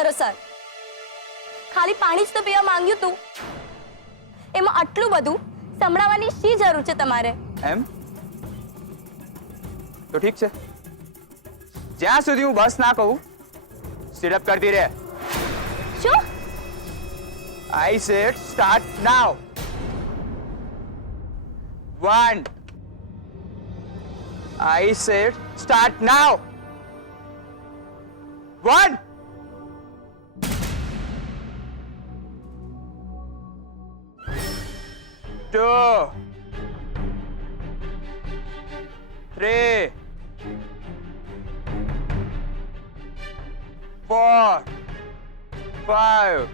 કરો સર? ખાલી પાણી જ તો પીવા માંગ્યું તું, એમાં આટલું બધું સંભળાવવાની શી જરૂર છે તમારે? એમ તો ઠીક છે, જ્યાં સુધી હું બસ ના કહું સિટઅપ કરતી રહે. શું? I said start now. 1. I said start now. 1. 2. 3. 4. 5.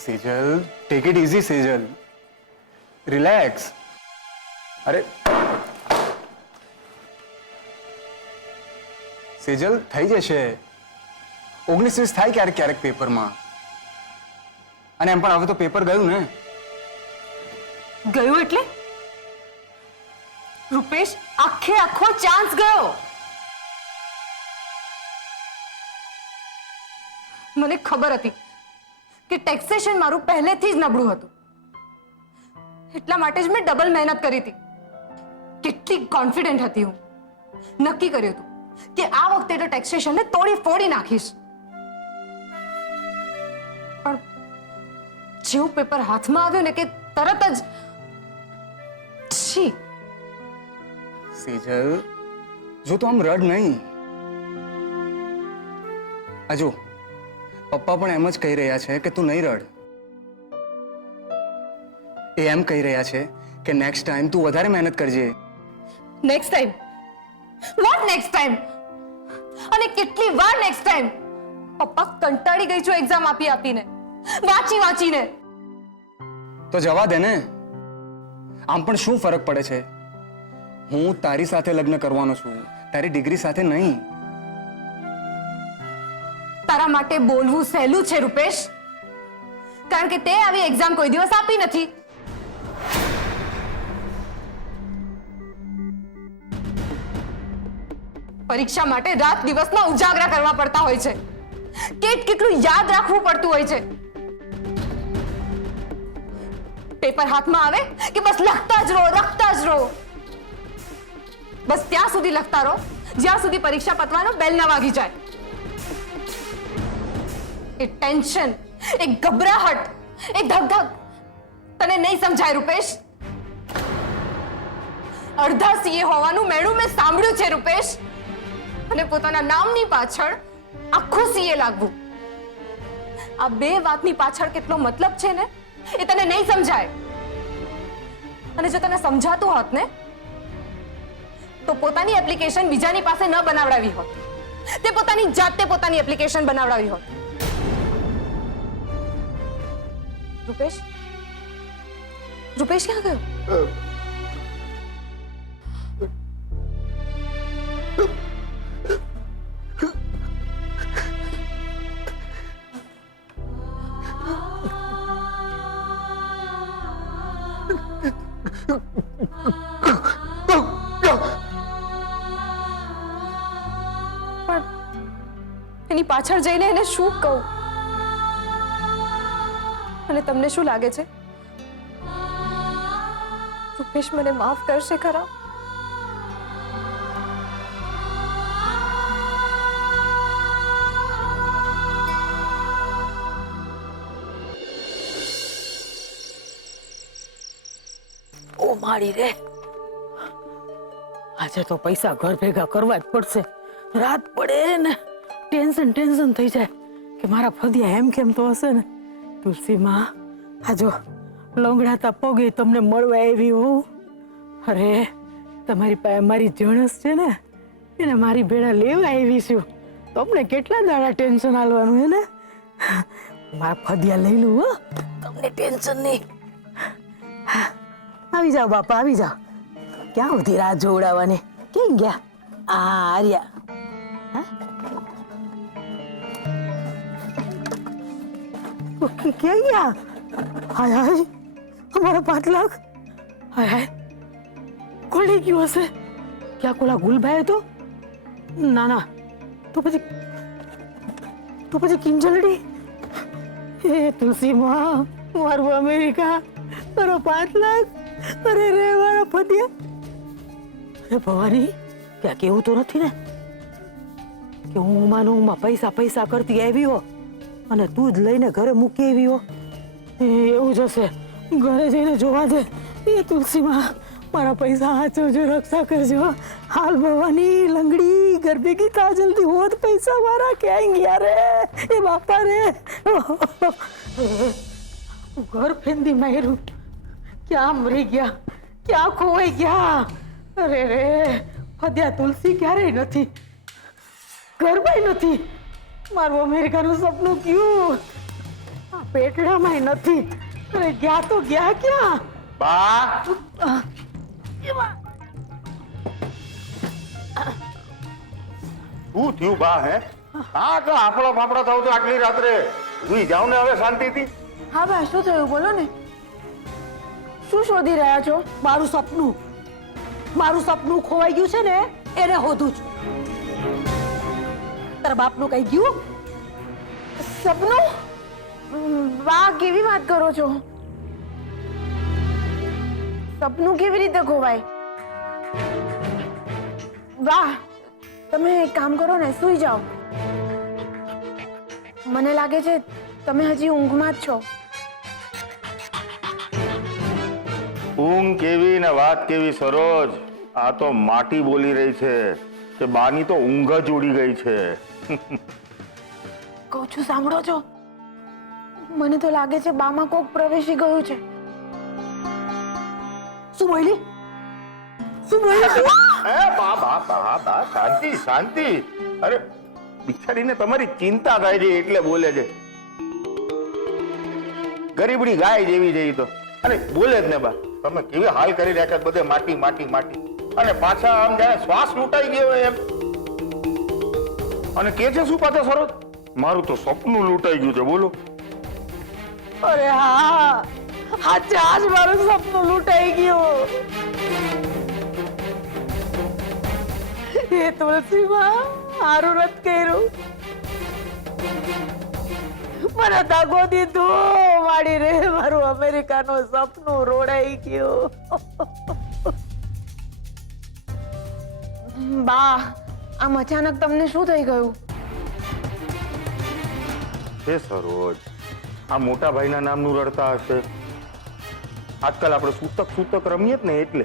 Sejal, take it easy Sejal, relax. अरे सेजल થઈ જશે. 19-20 થાય ક્યારેક ક્યારેક પેપરમાં, અને એમ પણ હવે તો પેપર ગયું ને. ગયું એટલે? રૂપેશ, આખો ચાન્સ ગયો. મને ખબર હતી કે ટેક્સેશન મારું પહેલેથી જ નબળું હતું, એટલા માટે જ મેં ડબલ મહેનત કરી હતી. કેટલી કોન્ફિડન્ટ હતી હું. નક્કી કર્યું હતું કે આ વખતે તો ટેક્સેશનને તોડી ફોડી નાખીશ. પણ જેવું પેપર હાથમાં આવ્યું ને કે તરત જ છી. સેજલ, જો તું આમ રડ નહીં. આ જો પપ્પા પણ એમ જ કહી રહ્યા છે કે તું નહીં રડ. એ એમ કહી રહ્યા છે કે નેક્સ્ટ ટાઈમ તું વધારે મહેનત કરજે. Next time? What next time? અને કેટલી વાર નેક્સ્ટ ટાઈમ? પપ્પા, કંટાળી ગઈ છું એક્ઝામ આપીને, વાંચીને. તો જવા દે ને. આમ પણ શું ફરક પડે છે? હું તારી સાથે લગ્ન કરવાનો છું, તારી ડિગ્રી સાથે નહીં. તારા માટે બોલવું સહેલું છે રૂપેશ, કારણ કે તે આવી એક્ઝામ કોઈ દિવસ આપી નથી. પરીક્ષા માટે રાત દિવસના ઉજાગરા કરવા પડતા હોય છે, કેટલું યાદ રાખવું પડતું હોય છે. પેપર હાથમાં આવે કે બસ લખતા જ રહો. બસ ત્યાં સુધી લખતા રહો જ્યાં સુધી પરીક્ષા પતવાનો બેલ ના વાગી જાય. એ ટેન્શન, એ ગભરાહટ, એ ધગધગ તને નહીં સમજાય રૂપેશ. અડધા સીએ હોવાનું મેળું મેં સાંભળ્યું છે રૂપેશ, અને પોતાના નામની પાછળ આખું સીએ લાગવું. આ બે વાતની પાછળ કેટલો મતલબ છે ને એ તને નહીં સમજાય. અને જો તને સમજાતું હોત ને તો પોતાની એપ્લિકેશન બીજાની પાસે ન બનાવડાવી હોત, તે પોતાની જાતે પોતાની એપ્લિકેશન બનાવડાવી હોત. રૂપેશ ક્યાં ગયો? પણ એની પાછળ જઈને એને શું કહું? અને તમને શું લાગે છે રૂપેશ મને માફ કરશે ખરા? ઓ મારી રે, આજે તો પૈસા ઘર ભેગા કરવા જ પડશે. રાત પડે ને ટેન્શન થઈ જાય કે મારા ફદિયા એમ કેમ તો હશે ને. તુલસી માં, આ જો લંગડાતા પગે તમને મળવા આવી હોઉં, અરે તમારી પાસે મારી જણસ છે ને એને મારી ભેળા લેવા આવી છું. તમને કેટલા દાડા ટેન્શન આલવાનું હે ને? મારા ફદિયા લઈ લઉં હો, તમને ટેન્શન નહીં. આવી જાઓ બાપા, આવી જાઓ. ક્યાં સુધી રાહ જોવડાવવાની? કેમ ગયા? આર્યા ક્યાં ગયા? હાય હાય, અમારા 5 લાખ. હાય હાય, કોણે ગયું હશે? ક્યાં કોલા ગુલભાઈ તો? ના ના, તો પછી કિંજલડી. એ તુલસી માં, મારું અમેરિકા, મારો 5 લાખ. અરે રે મારા ફદિયા. અરે ભવાની, ત્યાં કેવું તો નથી ને કે હું માનું પૈસા કરતી આવી હો અને તું જ લઈને ઘરે મૂકી આવી હો? એવું જ હશે. ઘરે જઈને જોવા દે. એ તુલસી માં, મારા પૈસા હાચવજો, રક્ષા કરજો. હાલ ભવાની લંગડી ઘર ભેગી થા જલ્દી. હોત પૈસા મારા ક્યાં ગયા રે? એ બાપા રે, ઘર ફેંદી માર્યું. ક્યાં મરી ગયા? ક્યાં ખોવાઈ ગયા? અરે રે ફદ્યા, તુલસી ક્યારેય નથી, ઘરમાંય નથી. મારું અમેરિકાનું સપનું ગયું, આ પેટડામાંય નથી. અરે ગયા તો ગયા ક્યાં? બા, શું થયું બા? હે હા, તો આપણો ફાફડો થવું તો આટલી રાત્રે સુઈ જાવ ને હવે શાંતિથી. હા બા, શું થયું બોલો ને. શું શોધી રહ્યા છો? મારું સપનું ખોવાઈ ગયું છે ને, એને હોધું છું. તારા બાપનું કઈ ગયું? સપનું? બા, કેવી વાત કરો છો? સપનું કેવી રીતે ખોવાય? બા, તમે એક કામ કરો ને, સૂઈ જાઓ. મને લાગે છે તમે હજી ઊંઘમાં જ છો. ઊંઘ કેવી ને વાત કેવી સરોજ. આ તો માટી બોલી રહી છે કે બાની તો ઊંઘ જ ઉડી ગઈ છે. કહું છું સાંભળો છો? મને તો લાગે છે બામાં કોક પ્રવેશી ગયું છે. શું બોલી? હે બા બા બા બા, શાંતિ શાંતિ. અરે બિચારીને તમારી ચિંતા થાય છે એટલે બોલે છે. ગરીબડી ગાય જેવી જઈ તો અરે બોલે જ ને બા. તમે કેવી હાલ કરી રહ્યા છો, બધે માટી માટી માટી, અને પાછા આમ જાણે શ્વાસ લૂંટાઈ ગયો હોય એમ. અને કે છે શું પાછા સરોજ? મારું તો સપનું લૂંટાઈ ગયું છે. બોલો. અરે હા, આજે આજ મારું સપનું લૂંટાઈ ગયું. એ તુલસી માં, હારું રત કર્યું. મને દગો દીધો માડી રે. મારું અમેરિકાનું સપનું રોડાઈ ગયું. બા, આમ અચાનક તમને શું થઈ ગયું? હે સરોજ, આ મોટા ભાઈના નામનું રડતા હશે. આજકાલ આપણે સૂતક રમીએ જ ને એટલે.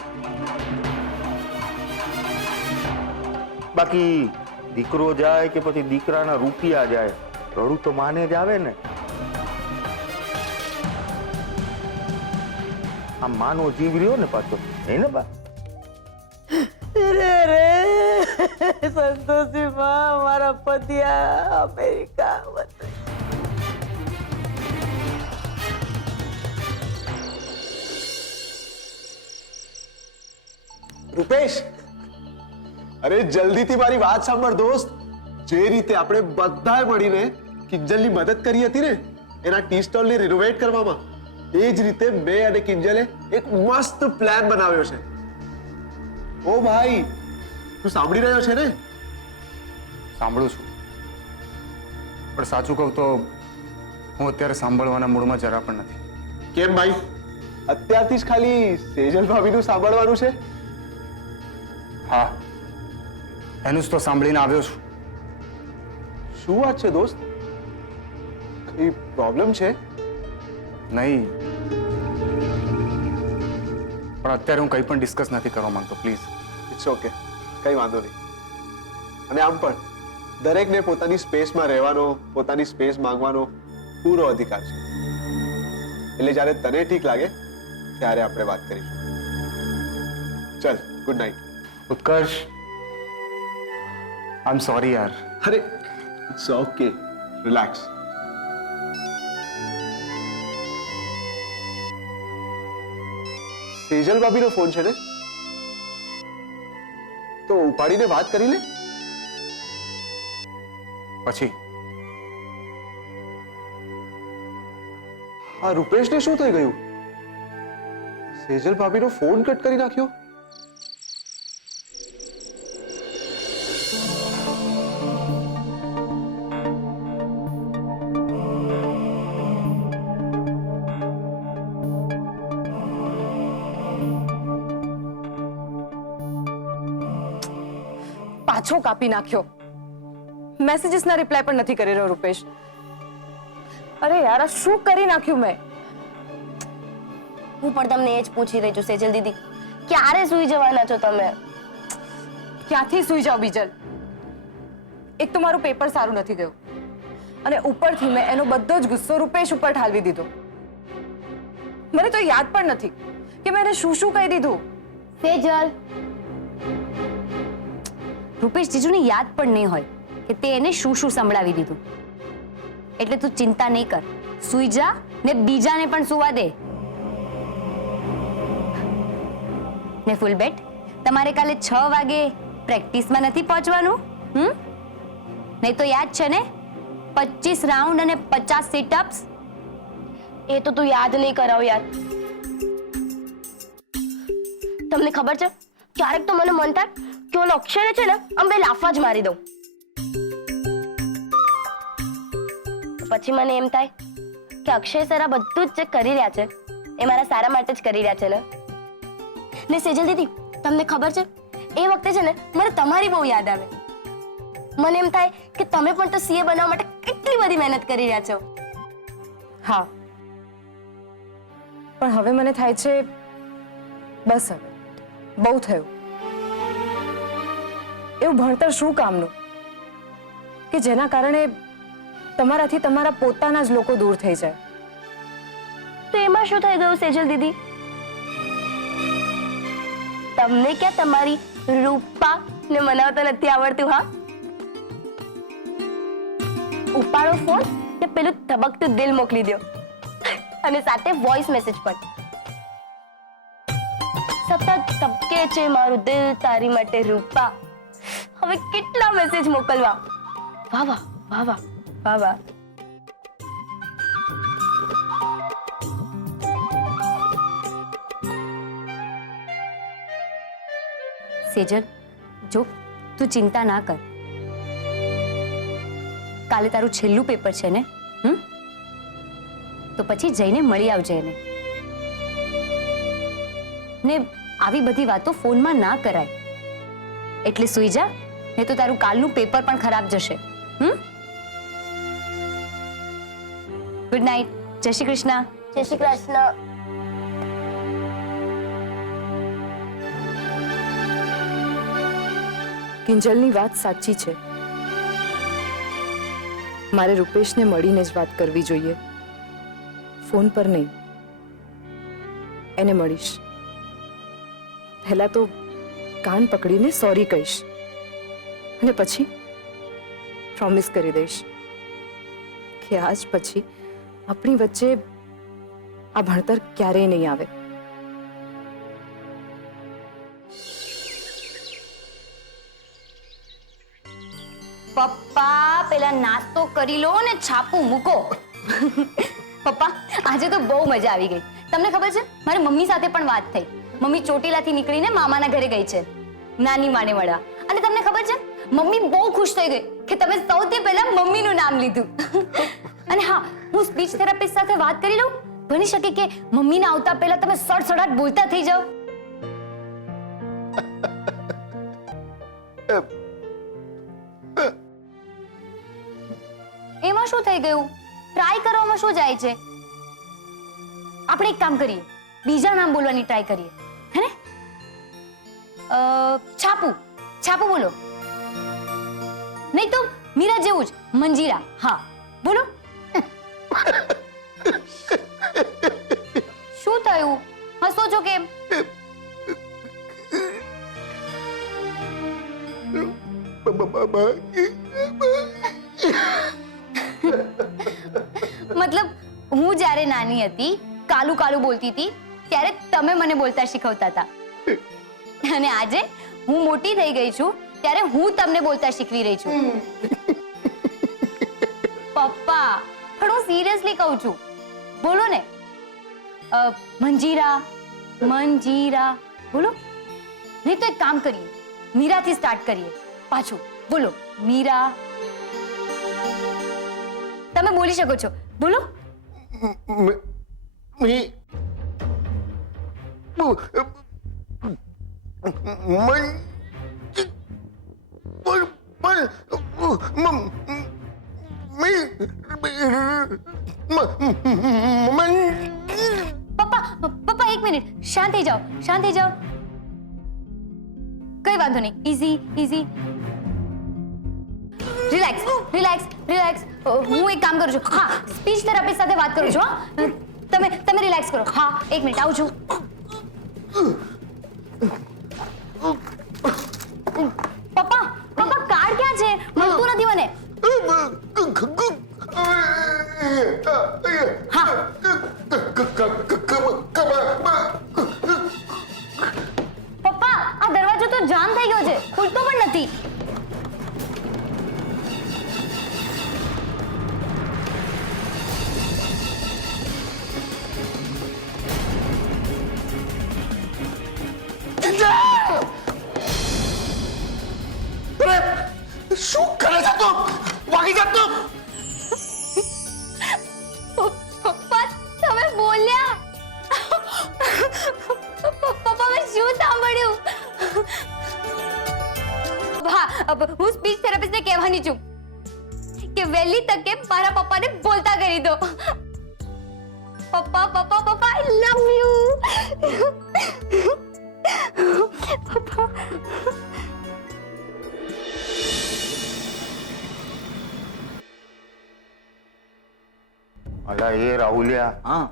બાકી દીકરો જાય કે પછી દીકરાના રૂપિયા જાય, રડું તો માને જ આવે ને. આ માનો જીવ રહ્યો ને પાછો, હે ને બા? રે રે સંતોષી માં, મારા પતિયા અમેરિકા વતન. રૂપેશ, અરે જલ્દીથી મારી વાત સાંભળ દોસ્ત. જે રીતે આપણે બધાએ મળીને કિંજલની મદદ કરી હતી ને એના ટી સ્ટોલને રિનોવેટ કરવામાં, એ જ રીતે મેં અને કિંજલે એક મસ્ત પ્લાન બનાવ્યો છે. ઓ ભાઈ, તું સાંભળી રહ્યો છે ને? સાંભળું છું, પણ સાચું કહું તો હું અત્યારે સાંભળવાના મૂડમાં જરા પણ નથી. કેમ ભાઈ, અત્યારથી જ ખાલી સેજલ ભાભીનું સાંભળવાનું છે? હા, એનું જ તો સાંભળીને આવ્યો છું. શું વાત છે દોસ્ત? કઈ પ્રોબ્લેમ છે? નહીં, પણ અત્યારે હું કંઈ પણ ડિસ્કસ નથી કરવા માંગતો. પ્લીઝ. ઇટ્સ ઓકે, કઈ વાંધો નહીં. અને આમ પણ દરેકને પોતાની સ્પેસમાં રહેવાનો, પોતાની સ્પેસ માંગવાનો પૂરો અધિકાર છે. એટલે જ્યારે તને ઠીક લાગે ત્યારે આપણે વાત કરીશું. चल good night. Utkarsh, I am sorry यार। अरे इट्स ओके, रिलैक्स। સેજલ ભાભીનો ફોન છે ને, તો ઉપાડીને વાત કરી લે. પછી આ રૂપેશને શું થઈ ગયું? સેજલ ભાભીનો ફોન કટ કરી નાખ્યો. પાછો કાપી નાખ્યો. મેસેજીસના રિપ્લાય પણ નથી કરી રહ્યો રૂપેશ. અરે યાર, આ શું કરી નાખ્યું મેં? હું પણ તમને એ જ પૂછી રહી છું સેજલ દીદી, ક્યારે સૂઈ જવાના છો તમે? ક્યાંથી સૂઈ જાવ બીજલ? એક તો મારું પેપર સારું નથી ગયું અને ઉપરથી મેં એનો બધો જ ગુસ્સો રૂપેશ ઉપર ઠાલવી દીધો. મને તો યાદ પણ નથી કે મેં એને શું શું કહી દીધું. સેજલ, રૂપેશ જીજુને યાદ પણ નહીં હોય કે તે એને શું શું સંભળાવી દીધું. એટલે તું ચિંતા નહીં કર, સૂઈ જા ને બીજાને પણ સુવા દે. ને ફૂલ બેટ, તમારે કાલે 6 વાગે પ્રેક્ટિસમાં નથી પહોંચવાનું? નહીં તો યાદ છે ને, 25 રાઉન્ડ અને 50 સિટઅપ્સ. એ તો તું યાદ નહીં કરાવ યાર. તમને ખબર છે, ક્યારેક તો મને મન થાય કે ઓલો અક્ષરે છે ને આમ બે લાફા જ મારી દઉં. પછી મને એમ થાય કે અક્ષય સર આ બધું જ જે કરી રહ્યા છે એ મારા સારા માટે જ કરી રહ્યા છે ને સેજલ દીદી, તમને ખબર છે, એ વખતે છે ને મને તમારી બહુ યાદ આવે. મને એમ થાય કે તમે પણ તો સીએ બનવા માટે કેટલી બધી મહેનત કરી રહ્યા છો. હા, પણ હવે મને થાય છે બસ, હવે બહુ થયું. એવું ભણતર શું કામનું કે જેના કારણે તમારાથી તમારા પોતાના જ લોકો દૂર થઈ જાય. તો એમાં શું થઈ ગયું સેજલ દીદી? તમને ક્યાં તમારી રૂપા ને મનાવતા નથી આવડતું? હા, ઉપાડો ફોન ને પેલું ધબકતું દિલ મોકલી દો અને સાથે વોઇસ મેસેજ પણ. સતત ધબકે છે મારું દિલ તારી માટે રૂપા. હવે કેટલા મેસેજ મોકલવા? વાહ વાહ વાહ વાહ વાહ વાહ. સેજલ, જો તું ચિંતા ના કર. કાલે તારું છેલ્લું પેપર છે ને, તો પછી જઈને મળી આવજે એને. ને આવી બધી વાતો ફોનમાં ના કરાય. એટલે સૂઈ જા, નહીં તો તારું કાલનું પેપર પણ ખરાબ જશે. Good night. જય શ્રી કૃષ્ણ. જય શ્રી કૃષ્ણ. કિંજલની વાત સાચી છે. મારે રૂપેશને મળીને જ વાત કરવી જોઈએ, ફોન પર નહીં. એને મળીશ. પહેલા તો કાન પકડીને સોરી કહીશ અને પછી પ્રોમિસ કરી દઈશ કે આજ પછી આપણી વચ્ચે આ ભણતર ક્યારેય નહીં આવે. પપ્પા, પેલા નાસ્તો કરી લો ને છાપું મૂકો. પપ્પા, આજે તો બહુ મજા આવી ગઈ. તમને ખબર છે, મારી મમ્મી સાથે પણ વાત થઈ. મમ્મી ચોટીલાથી નીકળીને મામાના ઘરે ગઈ છે નાની માને મળવા. અને તમને ખબર છે, મમ્મી બહુ ખુશ થઈ ગઈ કે તમે સૌથી પહેલા મમ્મીનું નામ લીધું. અને હા, હું સ્પીચ થેરાપિસ્ટ સાથે વાત કરી લઉં. બની શકે કે મમ્મીને આવતા પહેલા તમે સડસડાટ બોલતા થઈ જાઓ. એમાં શું થઈ ગયું? ટ્રાય કરવામાં શું જાય છે? આપણે એક કામ કરીએ, બીજા નામ બોલવાની ટ્રાય કરીએ, હે ને? છાપુ, છાપુ બોલો. નહીં તો મીરા જેવું જ, મંજીરા. હા, બોલો. શું થયું? હસો છો કેમ? મતલબ હું જ્યારે નાની હતી કાલું કાલું બોલતી હતી ત્યારે તમે મને બોલતા શીખવતા હતા અને આજે હું મોટી થઈ ગઈ છું ત્યારે હું તમને બોલતા શીખવી રહી છું. પપ્પા પણ હું સિરિયસલી કહું છું, બોલો ને. મંજીરા મંજીરા બોલો. નહીં તો એક કામ કરીએ, મીરાથી સ્ટાર્ટ કરીએ. પાછું બોલો, મીરા. તમે બોલી શકો છો, બોલો. પપ્પા પપ્પા એક મિનિટ, શાંત થઈ જાઓ, શાંત થઈ જાઓ. કઈ વાંધો નહીં, easy easy. Relax relax relax. હું એક કામ કરું છું. હા, સ્પીચ થેરાપિસ્ટ સાથે વાત કરું છું. હા, તમે રિલેક્સ કરો. હા, એક મિનિટ આવું છું. પપ્પા પપ્પા કાર્ડ ક્યાં છે? મળતું નથી મને. હા, પપ્પા આ દરવાજો તો જામ થઈ ગયો છે, ખુલતો પણ નથી. શું કરે છે તું? વાગી જા તું. પપ્પા તમે બોલ્યા. પપ્પા મેં શું સાંભળ્યું? હા, હું સ્પીચ થેરાપિસ્ટને કહેવાની છું કે વહેલી તકે મારા પપ્પાને બોલતા કરી દો. પપ્પા પપ્પા પપ્પા આઈ લવ યુ. પપ્પા અલા એ રાહુલિયા, હા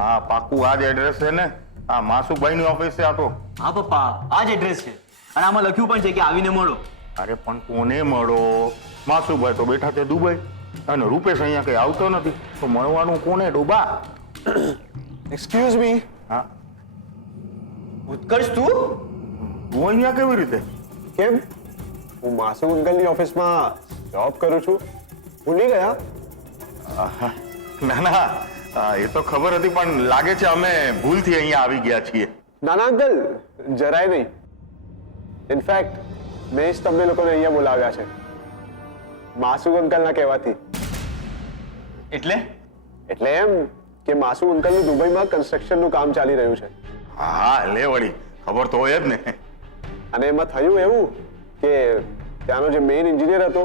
આ પાકું આ જ એડ્રેસ છે ને? આ માસુભાઈની ઓફિસ છે આ તો. હા પપ્પા, આ જ એડ્રેસ છે અને આમાં લખ્યું પણ છે કે આવીને મળો. અરે પણ કોને મળો? માસુભાઈ તો બેઠા છે દુબઈ અને રૂપેશ અહીંયા કઈ આવતો નથી, તો મળવાનું કોને ડોબા? Excuse me. હા, ઉત્કર્ષ તું હું અહીંયા કેવી રીતે? કેમ? હું માસુ અંકલની ઓફિસમાં જોબ કરું છું. ભૂલી ગયા? ના ના, એ તો ખબર હતી પણ લાગે છે અમે ભૂલથી અહીંયા આવી ગયા છીએ. નાના અંકલ, જરાય નહીં. ઇનફેક્ટ મેં જ તમને લોકોને અહીંયા બોલાવ્યા છે માસુ અંકલના કહેવાથી. એટલે એટલે એમ કે માસુ અંકલનું દુબઈમાં કન્સ્ટ્રક્શનનું કામ ચાલી રહ્યું છે હા, લે વળી, ખબર તો હોય જ ને. અને એમાં થયું એવું કે ત્યાંનો જે મેઇન એન્જિનિયર હતો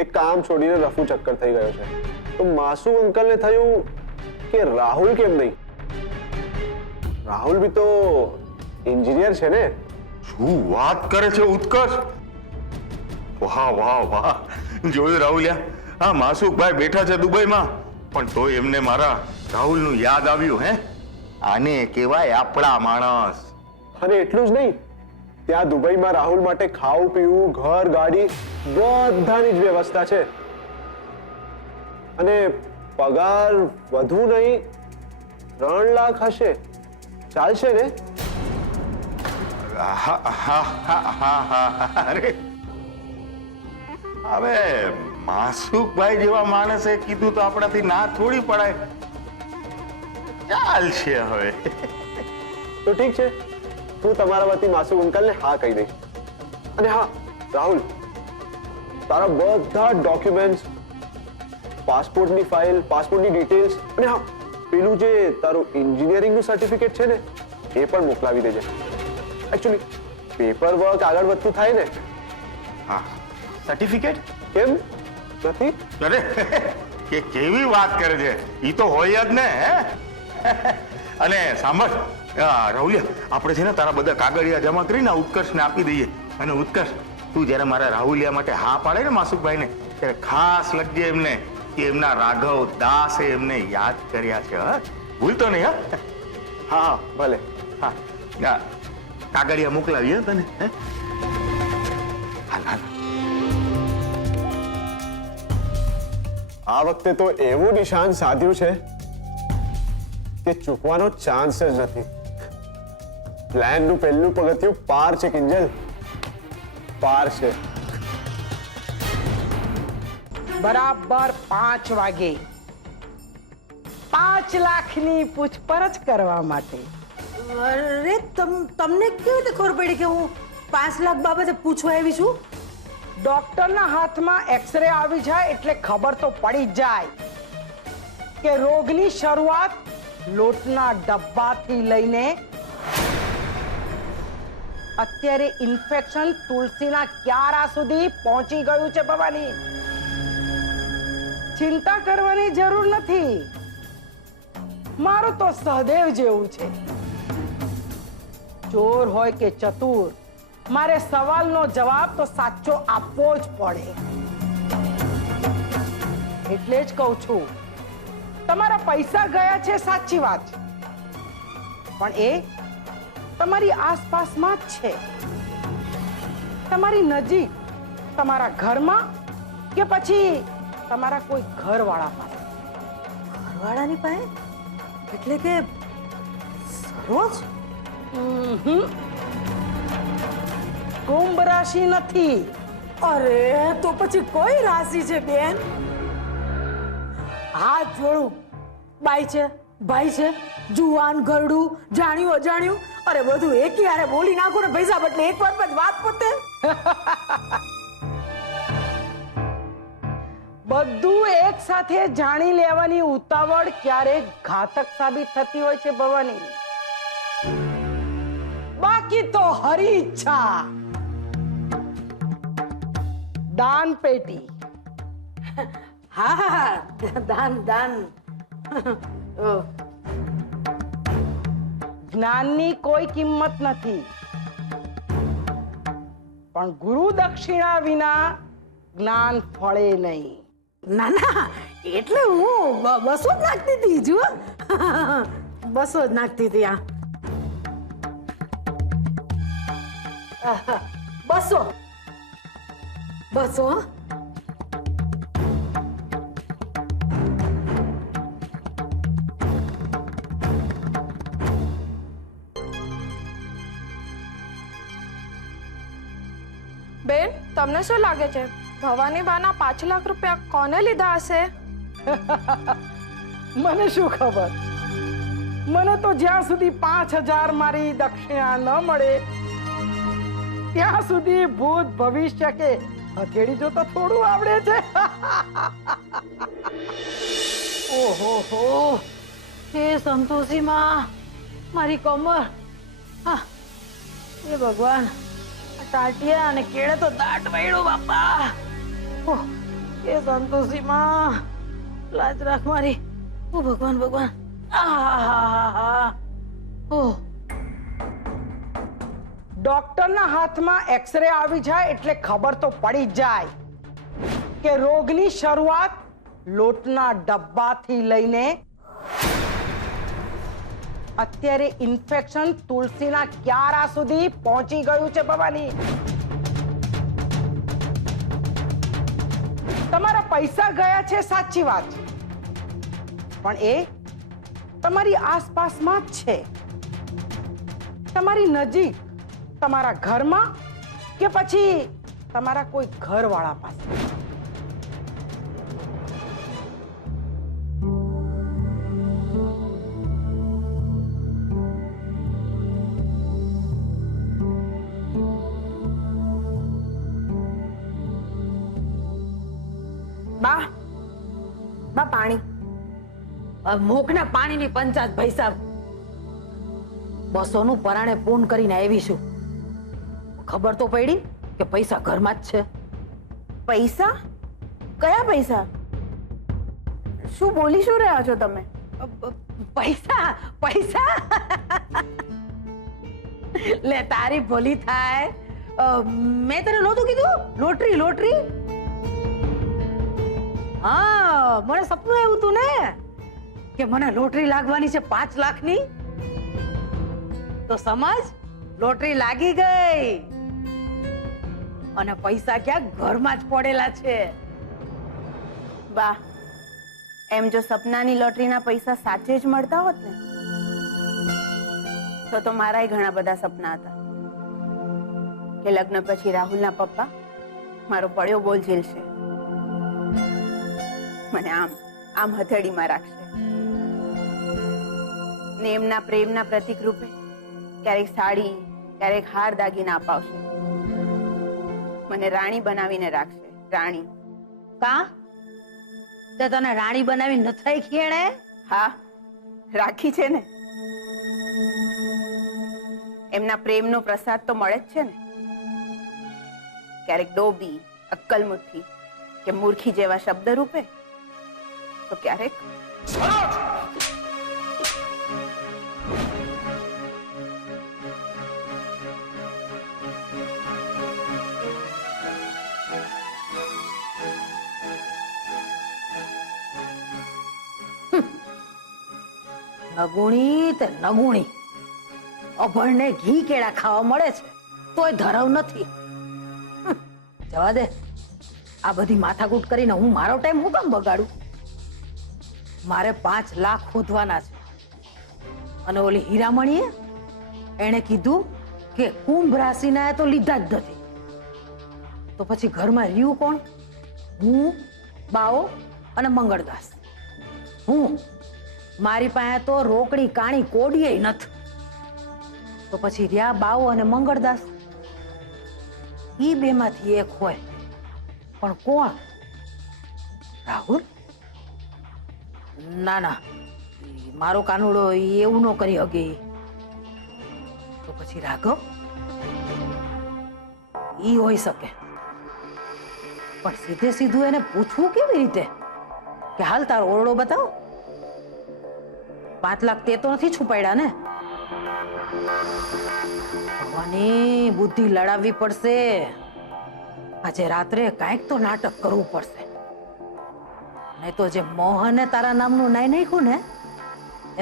એ કામ છોડીને રફુ ચક્કર થઈ ગયો છે. તો માસુ અંકલને થયું કે રાહુલ કેમ નહીં? રાહુલ બી તો એન્જિનિયર છે ને. શું વાત કરે છે ઉત્કર્ષ? વાહ વાહ વાહ, જોયું રાહુલિયા, હા માસુભાઈ બેઠા છે દુબઈમાં પણ તો એમને મારા રાહુલનું યાદ આવ્યું. હે, આને કહેવાય આપણા માણસ. અને એટલું જ નહીં, ત્યાં દુબઈમાં રાહુલ માટે ખાવું પીવું ઘર ગાડી બધાની જ વ્યવસ્થા છે. અને પગાર વધુ નહીં 3 લાખ હશે. ચાલશે ને? હા હા હા હા હા, અરે હવે માસુભાઈ જેવા માણસે કીધું તો આપણાથી ના થોડી પડાય. ચાલશે હવે. તો ઠીક છે, હું તમારા વતી માસુ અંકલને હા કહી દઈશ. અને હા રાહુલ, તારા બધા ડોક્યુમેન્ટ્સ, પાસપોર્ટની ફાઇલ, પાસપોર્ટની ડિટેલ્સ અને હા પેલું જે તારું એન્જિનિયરિંગનું સર્ટિફિકેટ છે ને એ પણ મોકલાવી દેજે. એકચ્યુઅલી પેપર વર્ક આગળ વધતું થાય ને. હા, સર્ટિફિકેટ કેમ નથી? અરે કે કેવી વાત કરે છે, ઈ તો હોય જ ને. હે અને સાંભળ રાહુલિયા, આપણે છે ને તારા બધા કાગળિયા જમા કરીને ઉત્કર્ષને આપી દઈએ. અને ઉત્કર્ષ, તું જ્યારે મારા રાહુલિયા માટે હા પાડે ને માસુભાઈને, ત્યારે ખાસ લખજે એમને કે એમના રાઘવ દાસે એમને યાદ કર્યા છે. હા, ભૂલતો નહીં. હા હા ભલે. હા, કાગળિયા મોકલાવીએ તને. હે હાલ હાલ. આ વખતે તો એવું નિશાન સાધ્યું છે કે ચૂકવાનો ચાન્સ જ નથી. પ્લાનનું પહેલું પગથિયું પાર છે કિંજલ, પાર છે. બરાબર 5 વાગે 5 લાખની પૂછપરછ કરવા માટે. અરે તમને કેવી રીતે ખબર પડી કે હું 5 લાખ બાબતે પૂછવા આવી છું? ડોક્ટરના હાથમાં એક્સરે આવી જાય એટલે ખબર તો પડી જ જાય કે રોગની શરૂઆત લોટના ડબ્બાથી લઈને અત્યારે ઇન્ફેક્શન તુલસીના ક્યારા સુધી પહોંચી ગયું છે. ભવાની, ચિંતા કરવાની જરૂર નથી. મારું તો સહદેવ જેવું છે. ચોર હોય કે ચતુર, મારે સવાલનો જવાબ તો સાચો આપવો જ પડે. એટલે જ કહું છું, તમારા પૈસા ગયા છે સાચી વાત છે, પણ એ તમારી આસપાસમાં જ છે. તમારી નજીક, તમારા ઘરમાં કે પછી તમારા કોઈ ઘરવાળા પાસે. ઘરવાળાની પાસે? એટલે કે સરોજ? કુંભ રાશિ નથી. અરે તો પછી કોઈ રાશિ છે બેન? હાથ જોડું, બાઈ છે, ભાઈ છે, જુવાન, ઘરડું, જાણ્યું, અજાણ્યું, અરે બધું એકી હારે બોલી નાખો ને પૈસા બદલે એક વાર પછી વાત પતે. બધું એક સાથે જાણી લેવાની ઉતાવળ ક્યારેક ઘાતક સાબિત થતી હોય છે ભવાની. બાકી તો હરી ઈચ્છા. દાન પેટી. હા હા, દાન દાન. જ્ઞાનની કોઈ કિંમત નથી, પણ ગુરુ દક્ષિણા વિના જ્ઞાન ફળે નહીં. ના ના, એટલે હું 200 જ નાખતી હતી. જુઓ, 200 જ નાખતી હતી. આ 200 200. બેન, તમને શું લાગે છે ભવાની બાના 5 લાખ રૂપિયા કોને લીધા હશે? મને શું ખબર. મને તો જ્યાં સુધી 5000 મારી દક્ષિણા ન મળે ત્યાં સુધી ભૂત ભવિષ્ય કે હથેળી જોતા થોડું આવડે છે. ઓહો હો, હે સંતોષી માં, મારી કમર. હા, એ ભગવાન, ટાટિયા અને કેળે તો દાટ વળ્યું બાપા. ઓહ, એ સંતોષી માં, લાજ રાખ મારી. ઓ ભગવાન ભગવાન. આહાહાહા. ઓહ, ડોક્ટરના હાથમાં એક્સરે આવી જાય એટલે ખબર તો પડી જ જાય કે રોગની શરૂઆત લોટના ડબ્બાથી લઈને અત્યારે ઇન્ફેક્શન તુલસીના ક્યારા સુધી પહોંચી ગયું છે ભવાની. તમારા પૈસા ગયા છે સાચી વાત છે, પણ એ તમારી આસપાસમાં જ છે. તમારી નજીક, તમારા ઘરમાં કે પછી તમારા કોઈ ઘરવાળા પાસે. બા બા, પાણી. મોકના પાણીની પંચાયત ભાઈ સાહેબ. 200 નું પરાણે ફોન કરીને આવીશું. ખબર તો પડી કે પૈસા ઘરમાં જ છે. પૈસા? કયા પૈસા? શું બોલી શું રહ્યા છો તમે? પૈસા પૈસા. લે, તારી ભલી થાય. મેં તને નહોતું કીધું લોટરી લોટરી? હા, મને સપનું આવ્યું તું ને કે મને લોટરી લાગવાની છે 5 લાખની. તો સમજ, લોટરી લાગી ગઈ અને પૈસા ક્યાં ઘરમાં જ પડેલા છે. બા, એમ જો સપનાની લોટરીના પૈસા સાચે જ મળતા હોત ને તો મારાય ઘણા બધા સપના હતા કે લગ્ન પછી રાહુલના પપ્પા મારો પડ્યો બોલ ઝીલશે, મને આમ હથેળીમાં રાખશે ને એમના પ્રેમના પ્રતીક રૂપે ક્યારેક સાડી, ક્યારેક હાર દાગીના અપાવશે, મને રાણી બનાવીને રાખશે. રાણી કા તે તને રાણી બનાવી નથી રાખી એણે? હા, રાખી છે ને. એમના પ્રેમનો પ્રસાદ તો મળે જ છે ને. ક્યારેક ડોબી, અક્કલ મુઠ્ઠી કે મૂર્ખી જેવા શબ્દ રૂપે, તો ક્યારેક નગુણી તે નગુણી, અભણને ઘી કેળા ખાવા મળે છે તોય ધરાવ નથી. જવા દે, આ બધી માથાકૂટ કરીને હું મારો ટાઈમ હું કામ બગાડું? મારે 5 લાખ ખોદવાના છે. અને ઓલી હીરામણીએ એણે કીધું કે કુંભ રાશિના તો લીધા જ નથી, તો પછી ઘરમાં રહ્યું કોણ? હું, બાવો અને મંગળદાસ. મારી પાસે તો રોકડી કાણી કોડીએ નથી, તો પછી રહ્યા બાવો અને મંગળદાસ. ઈ બેમાંથી એક હોય, પણ કોણ? રાહુલ? ના ના, મારો કાનુડો એવું ન કરી શકે. તો પછી રાઘવ? ઈ હોઈ શકે, પણ સીધે સીધું એને પૂછવું કેવી રીતે કે હાલ તારો ઓરડો બતાવો? 5 લાખ તે તો નથી છુપાડ્યા ને? ભગવાનની બુદ્ધિ લડાવવી પડશે. આજે રાત્રે કાંઈક તો નાટક કરવું પડશે, નહીં તો જે મોહને તારા નામનું નાઈ નાખ્યું ને,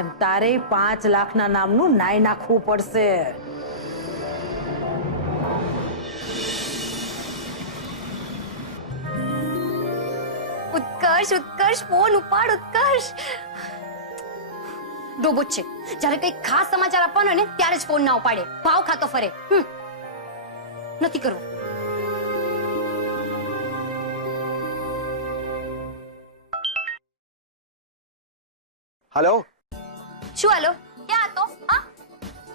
એમ તારે 5 લાખના નામનું નાઈ નાખવું પડશે. ઉત્કર્ષ, ઉત્કર્ષ, ફોન ઉપાડ ઉત્કર્ષ. ડોબો છે, જ્યારે કઈ ખાસ સમાચાર આપવાનો ને ત્યારે જ ફોન ના ઉપાડે, ભાવ ખાતો ફરે. નથી કરવું. હેલો, શું હાલો? ક્યાં હતો? હા,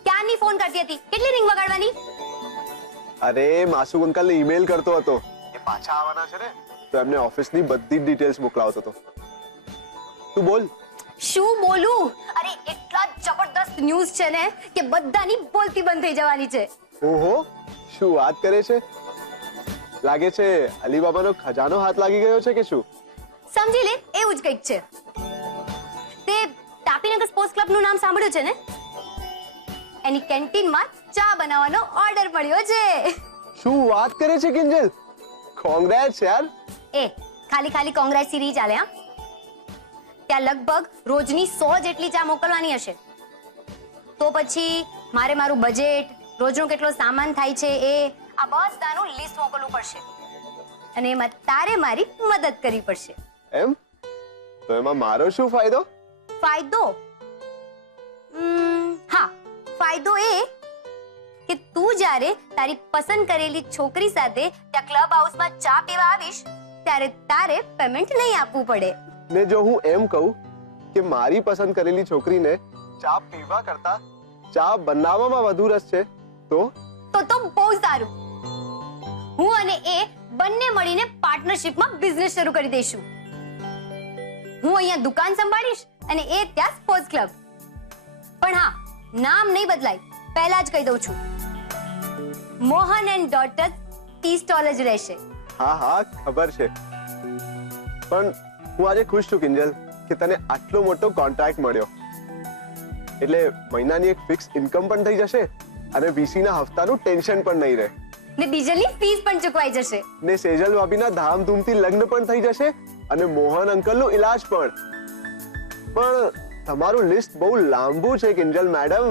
ક્યારની ફોન કરતી હતી, કેટલી રિંગ વગાડવાની? અરે માસુ અંકલને ઈમેલ કરતો હતો, એ પાછા આવવાના છે ને, તો એમને ઓફિસની બધી ડિટેલ્સ મોકલાવતો હતો. તું બોલ. શું બોલું? અરે એટલા જબરદસ્ત ન્યૂઝ છે ને કે બધાની બોલતી બંધ થઈ જવાની છે. ઓહો, શું વાત કરે છે? લાગે છે અલીબાબાનો ખજાનો હાથ લાગી ગયો છે કે શું? સમજી લે, એવું જ કંઈક છે. તે તાપીનગર સ્પોર્ટ્સ ક્લબનું નામ સાંભળ્યું છે ને? એની કેન્ટીનમાં ચા બનાવવાનો ઓર્ડર મળ્યો છે. શું વાત કરે છે કિંજલ? કોંગ્રેટ્સ યાર. એ ખાલી કોંગ્રેસ ની ચાલે. હા, ત્યાં લગભગ રોજની 100 જેટલી ચા મોકલવાની હશે. તો પછી મારે મારું બજેટ, રોજનો કેટલો સામાન થાય છે, એ આ બધાનું લિસ્ટ મોકલવું પડશે, અને એમાં તારે મારી મદદ કરવી પડશે. એમ? તો એમાં મારો શું ફાયદો? ફાયદો? હા, ફાયદો એ કે તું જ્યારે તારી પસંદ કરેલી છોકરી સાથે ત્યાં ક્લબ હાઉસમાં ચા પીવા આવીશ ત્યારે તારે પેમેન્ટ નહીં આપવું પડે. ને જો હું એમ કહું કે મારી પસંદ કરેલી છોકરીને ચા પીવા કરતા ચા બનાવવામાં વધુ રસ છે, તો બહુ સારું. હું અને એ બંને મળીને પાર્ટનરશિપમાં બિઝનેસ શરૂ કરી દઈશું. હું અહીંયા દુકાન સંભાળીશ અને એ ત્યાં સ્પોર્ટ્સ ક્લબ. પણ હા, નામ નહીં બદલાય, પહેલા જ કહી દઉં છું. Mohan and daughter tea stall જ રહેશે. હા, ખબર છે. પણ હું આજે ખુશ છું કિંજલ કે તને આટલો મોટો કોન્ટ્રાક્ટ મળ્યો. એટલે મહિનાની એક ફિક્સ ઇન્કમ પણ થઈ જશે અને વીસીના હફતાનું ટેન્શન પણ નહીં રહે. ને ડીઝલની ફીસ પણ ચૂકવાઈ જશે. ને સેજલ ભાભીના ધામધૂમથી લગ્ન પણ થઈ જશે અને મોહન અંકલનો ઈલાજ પણ. પણ તમારું લિસ્ટ બહુ લાંબુ છે કિંજલ મેડમ.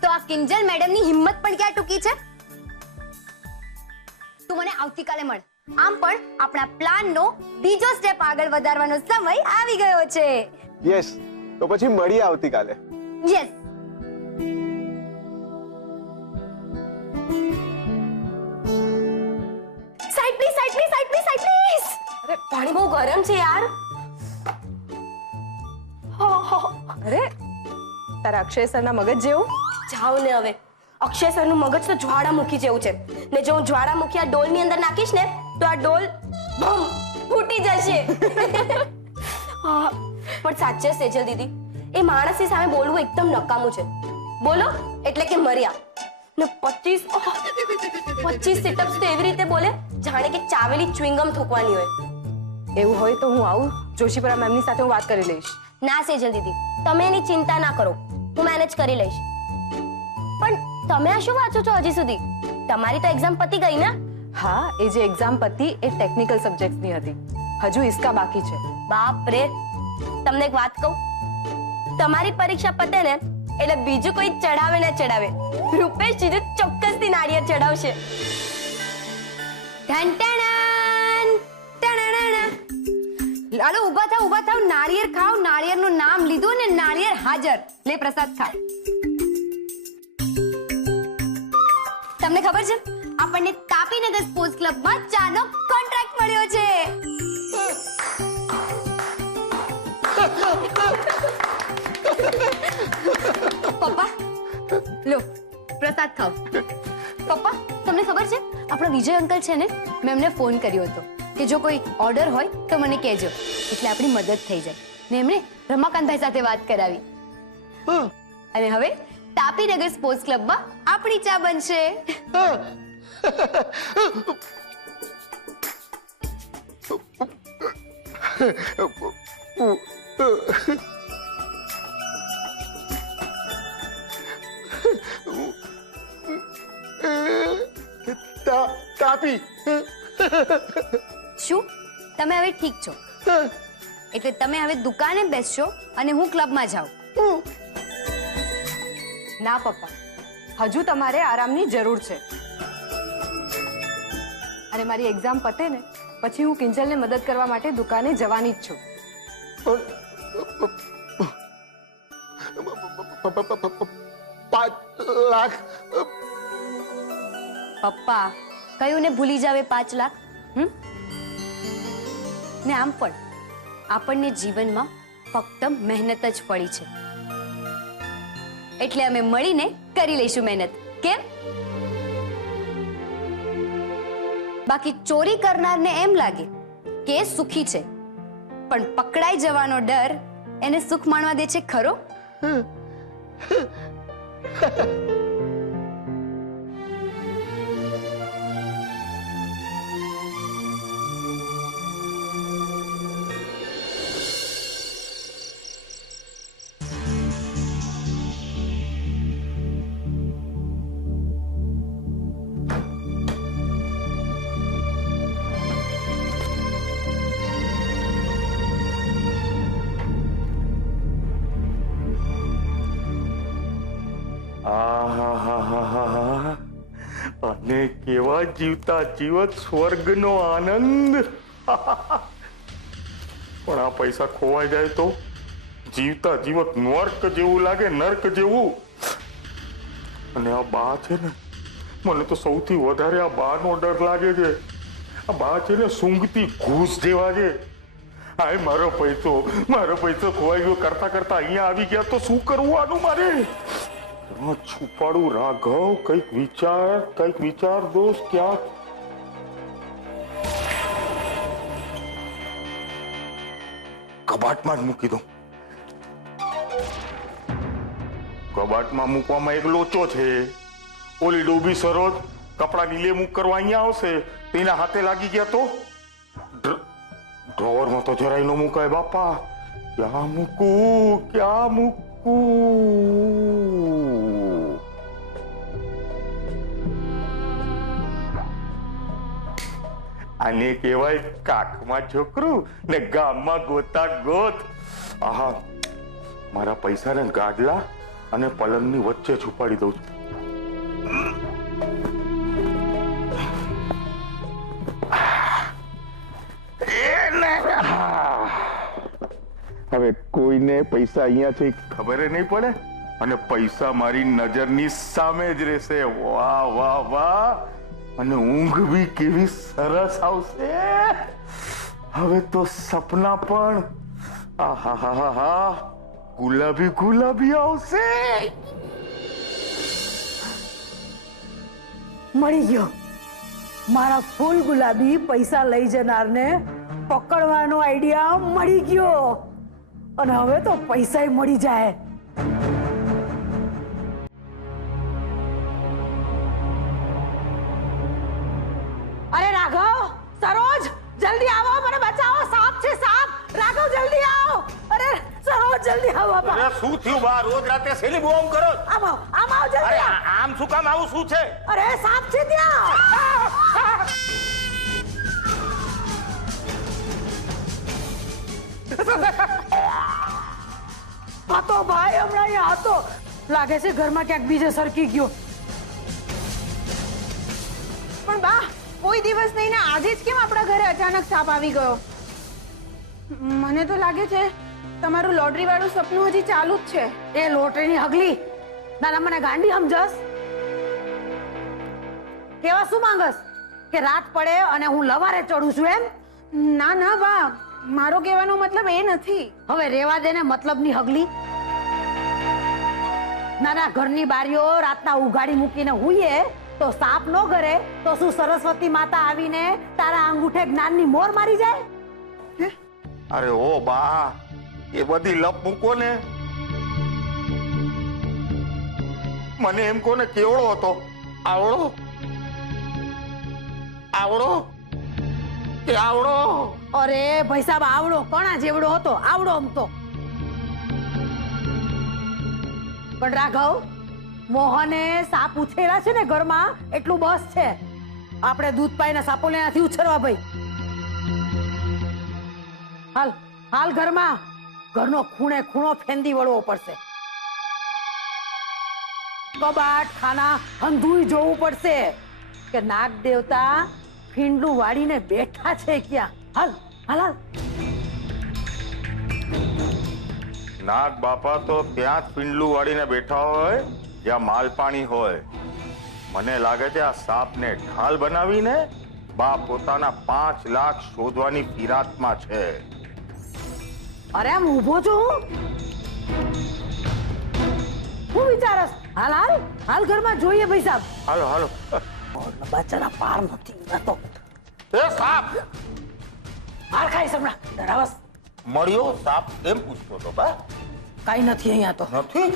તો આ કિંજલ મેડમની હિંમત પણ ક્યાં ટૂંકી છે? તું મને આવતીકાલે મળ, આમ પણ આપણા પ્લાનનો બીજો સ્ટેપ આગળ વધારવાનો સમય આવી ગયો છે. યસ, તો પછી મળીએ આવતીકાલે. Yes. Side please, side please, side please, side please. અરે પાણી બહુ ગરમ છે યાર. અરે તારા અક્ષય સરના મગજ જેવું. જાઓ ને હવે. અક્ષય સરનું મગજ તો જ્વાળામુખી જેવું છે ને જો હું જ્વાળામુખી આ ડોલની અંદર નાખીશ ને તો આ ડોલ બમ ફૂટી જશે. પણ સાચે સેજલ દીદી, એ માણસની સામે બોલવું એકદમ નકામું છે. બોલો એટલે કે મર્યા ને 25 સિટઅપ્સ તો એવી રીતે બોલે જાણે કે ચાવેલી ચ્વિંગમ થૂકવાની હોય. એવું હોય તો હું આવું જોશીપુરા મેમની સાથે હું વાત કરી લઈશ. ના સેજલ દીદી, તમે એની ચિંતા ના કરો, હું મેનેજ કરી લઈશ. પણ તમે આ શું વાંચો છો હજી સુધી? તમારી તો એક્ઝામ પતી ગઈ ને? હા, એ જે એક્ઝામ પતી એ ટેકનિકલ સબ્જેક્ટ્સની હતી. હજુ હિસ્કા બાકી છે. બાપ રે, તમને એક વાત કહું, તમારી પરીક્ષા પતે ને એટલે બીજું કોઈ ચડાવે ને ચડાવે, રૂપેશ સીધું ચોક્કસથી નાળિયેર ચડાવશે. ઢંટણાન, ટણાણાણા. લાલો ઊભા થાવ, નાળિયેર ખાવ. નાળિયેરનું નામ લીધું ને નાળિયેર હાજર. લે પ્રસાદ ખા. તમને ખબર છે આપણને તાપીનગર સ્પોર્ટ્સ ક્લબમાં ચાનો કોન્ટ્રાક્ટ મળ્યો છે. પપ્પા લો પ્રસાદ ખાઓ. પપ્પા તમને ખબર છે આપણા વિજય અંકલ છે ને, મેં એમને ફોન કર્યો હતો કે જો કોઈ ઓર્ડર હોય તો મને કહેજો, એટલે આપણી મદદ થઈ જાય. ને એમણે રમાકાંતભાઈ સાથે વાત કરાવી અને હવે તાપીનગર સ્પોર્ટ્સ ક્લબમાં આપણી ચા બનશે. તાપી, શું તમે હવે ઠીક છો? એટલે તમે હવે દુકાને બેસશો અને હું ક્લબમાં જાઉં? ના પપ્પા, હજુ તમારે આરામની જરૂર છે. અને મારી એક્ઝામ પતે ને પછી હું કિંજલને મદદ કરવા માટે દુકાને જવાની જ છું. 5 લાખ. પપ્પા કયું ને ભૂલી જાવે 5 લાખ? ને આમ પણ આપણને જીવનમાં ફક્ત મહેનત જ પડી છે, એટલે અમે મળીને કરી લઈશું મહેનત. કેમ? બાકી ચોરી કરનારને એમ લાગે કે એ સુખી છે, પણ પકડાઈ જવાનો ડર એને સુખ માણવા દે છે ખરો? આહાહાહાહા. અને કેવા જીવતા જીવત સ્વર્ગનો આનંદ. પણ આ પૈસા ખોવાઈ જાય તો જીવતા જીવત નર્ક જેવું લાગે, નર્ક જેવું. અને આ બા છે ને, મને તો સૌથી વધારે આ બાનો ડર લાગે છે. આ બા છે ને સૂંઘતી ઘૂસ જેવા છે. હાય મારો પૈસો ખોવાઈ ગયો કરતા કરતા અહીંયા આવી ગયા તો શું કરવું આનું મારે? છુપાડું રાઘવ, કઈક વિચાર દોસ્ત. ક્યાં કબાટમાં જ મૂકી દઉં. કબાટમાં મૂકવામાં એક લોચો છે. ઓલી ડોબી સરોજ કપડા નીલે મૂક કરવા અહીંયા આવશે, તેના હાથે લાગી ગયા તો ડ્રોવરમાં તો જરાય ન મુકાય બાપા. ક્યાં મૂકું? આને કહેવાય કાકમાં છોકરું ને ગામમાં ગોતા ગોત. આહા, મારા પૈસાને ગાડલા અને પલંગની વચ્ચે છુપાડી દઉં છું. હવે કોઈને પૈસા અહીંયા છે ખબર નહીં પડે અને પૈસા મારી નજરની સામે જ રહેશે. વાહ વાહ વાહ! અને ઊંઘ બી કેવી સરસ આવશે. હવે તો સપના પણ આહાહાહા ગુલાબી ગુલાબી આવશે. મળી ગયો મારા ફૂલ ગુલાબી પૈસા લઈ જનારને પકડવાનો આઈડિયા મળી ગયો. અને હવે તો પૈસા મળી જાય. અરે રાઘવ, સરોજ, જલ્દી આવો, મને બચાવો, સાપ છે સાપ. રાઘવ જલ્દી આવો. અરે સરોજ જલ્દી આવો બાપા. અરે શું થયું બા? રોજ રાતે શેલી બોમ કરો? આમ આવો જલ્દી. અરે આમ શું કામ? આવું શું છે? અરે સાપ છે ત્યાં. હતો ભાઈ, હમણાં અહીંયા હતો. લાગે છે ઘરમાં ક્યાંક બીજે સરકી ગયો. પણ બા, કોઈ દિવસ નહીં ને આજે જ કેમ આપણા ઘરે અચાનક સાપ આવી ગયો? મને તો લાગે છે તમારું લોટરી વાળું સપનું હજી ચાલુ જ છે. એ લોટરીની હગલી ના મને ગાંડી સમજસ. કેવા શું માંગસ કે રાત પડે અને હું લવારે ચડું છું એમ? ના ના બા, મારો કહેવાનો મતલબ એ નથી. હવે રેવા દે ને મતલબની હગલી. નાના ઘરની બારીઓ રાતના ઉઘાડી મૂકીને હુઈએ તો સાપ નો કરે તો શું સરસ્વતી માતા આવીને તારા અંગૂઠે જ્ઞાનની મોર મારી જાય? અરે ઓ બા, એ બધી લપ મૂકો ને. મને એમ કોને કેવડો હતો? આવડો આવડો કે આવડો? અરે ભાઈ સાહેબ, આવડો કોણા જેવડો હતો? આવડો આમ તો. પણ રાઘવ, મોહને સાપ ઉછેરા છે ને ઘરમાં એટલું બસ છે. આપણે દૂધ પાઈને સાપોને નથી ઉછેરવા ભાઈ. હાલ હાલ ઘરમાં. ઘરનો ખૂણે ખૂણો ફેંદી વળવો પડશે. કબાટ ખાના હંધુય જોવું પડશે કે નાગ દેવતા ફીંડલું વાળીને બેઠા છે ક્યાં. હાલ હાલ હાલ. નાગ બાપા તો ત્યાં જ પિંડલું વાળીને બેઠા હોય જ્યાં માલ પાણી હોય. મને લાગે છે આ સાપને ઢાલ બનાવીને બા પોતાના 5 લાખ શોધવાની ફિરાતમાં છે. અરે આમ ઊભો છો હું વિચારસ? હાલ હાલ હાલ ઘરમાં જોઈએ ભાઈ સાહેબ. હાલો હાલો. બચારા પાર નથી તો. એ સાપ માર ખાઈ સમણા ડરાવસ. મળ્યો સાપ એમ પૂછતો તો બા? કઈ નથી અહીંયા તો. નથી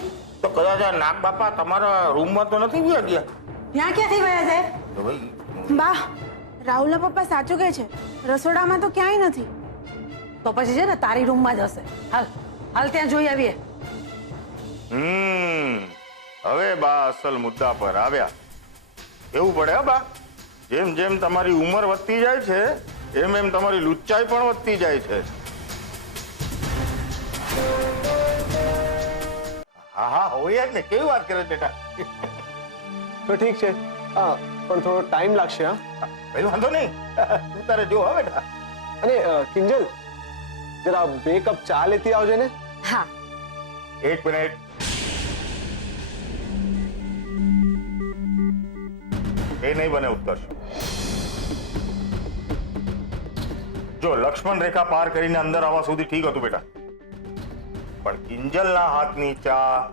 તો કદાચ આ નાગ બાપા તમારા રૂમમાં તો નથી ગયા? ત્યાં ક્યાંથી ગયા છે? તો ભાઈ બા, રાહુલના પપ્પા સાચું કહે છે, રસોડામાં તો ક્યાંય નથી. તો પછી છે ને તારી રૂમમાં જ હશે. હાલ હાલ ત્યાં જોઈ આવીએ. હવે બા અસલ મુદ્દા પર આવ્યા. એવું પડે હો બા, જેમ જેમ તમારી ઉંમર વધતી જાય છે એમ એમ તમારી લુચ્ચાઈ પણ વધતી જાય છે. હા હા હોય જ ને. કેવી વાત કરે બેટા? તો ઠીક છે, હા, પણ થોડો ટાઈમ લાગશે. હા, કઈ વાંધો નહીં, તું તારે જો હો બેટા. અને કિંજલ, જરા 2 કપ ચા લેતી આવજે ને. હા. 1 મિનિટ. એ નહીં બને ઉત્કર્ષ. જો લક્ષ્મણ રેખા પાર કરીને અંદર આવવા સુધી ઠીક હતું બેટા, પણ કિંજલના હાથની ચા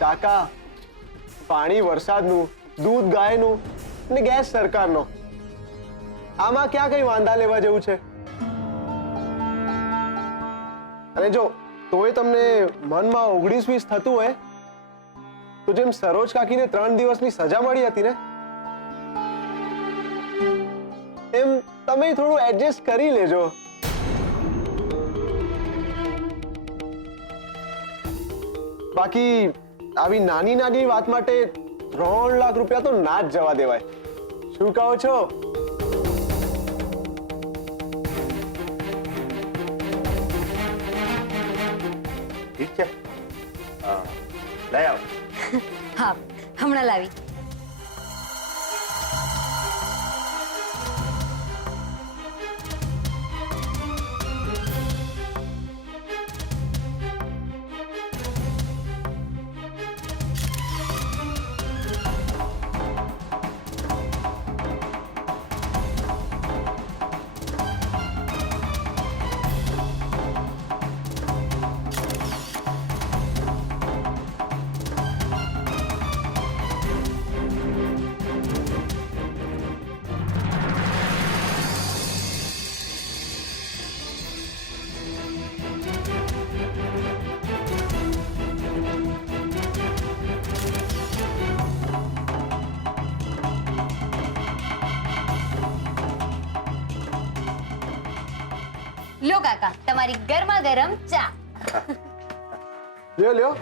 કાકા, પાણી વરસાદનું, દૂધ ગાયનું ને ગેસ સરકારનો. આમાં ક્યાં કઈ વાંધા લેવા જેવું છે? અને જો તોય તમને મનમાં 19-20 થતું હોય તો જેમ સરોજ કાકીને 3 દિવસની સજા મળી હતી ને, એમ તમે થોડું એડજસ્ટ કરી લેજો. બાકી આવી નાની નાની વાત માટે 3 લાખ રૂપિયા તો ના જ જવા દેવાય. શું કહો છો? ઠીક છે, લઈ આવ. હા, હમણાં લાવી. લો કાકા તમારી ગરમા ગરમ ચા. લ્યો લ્યો.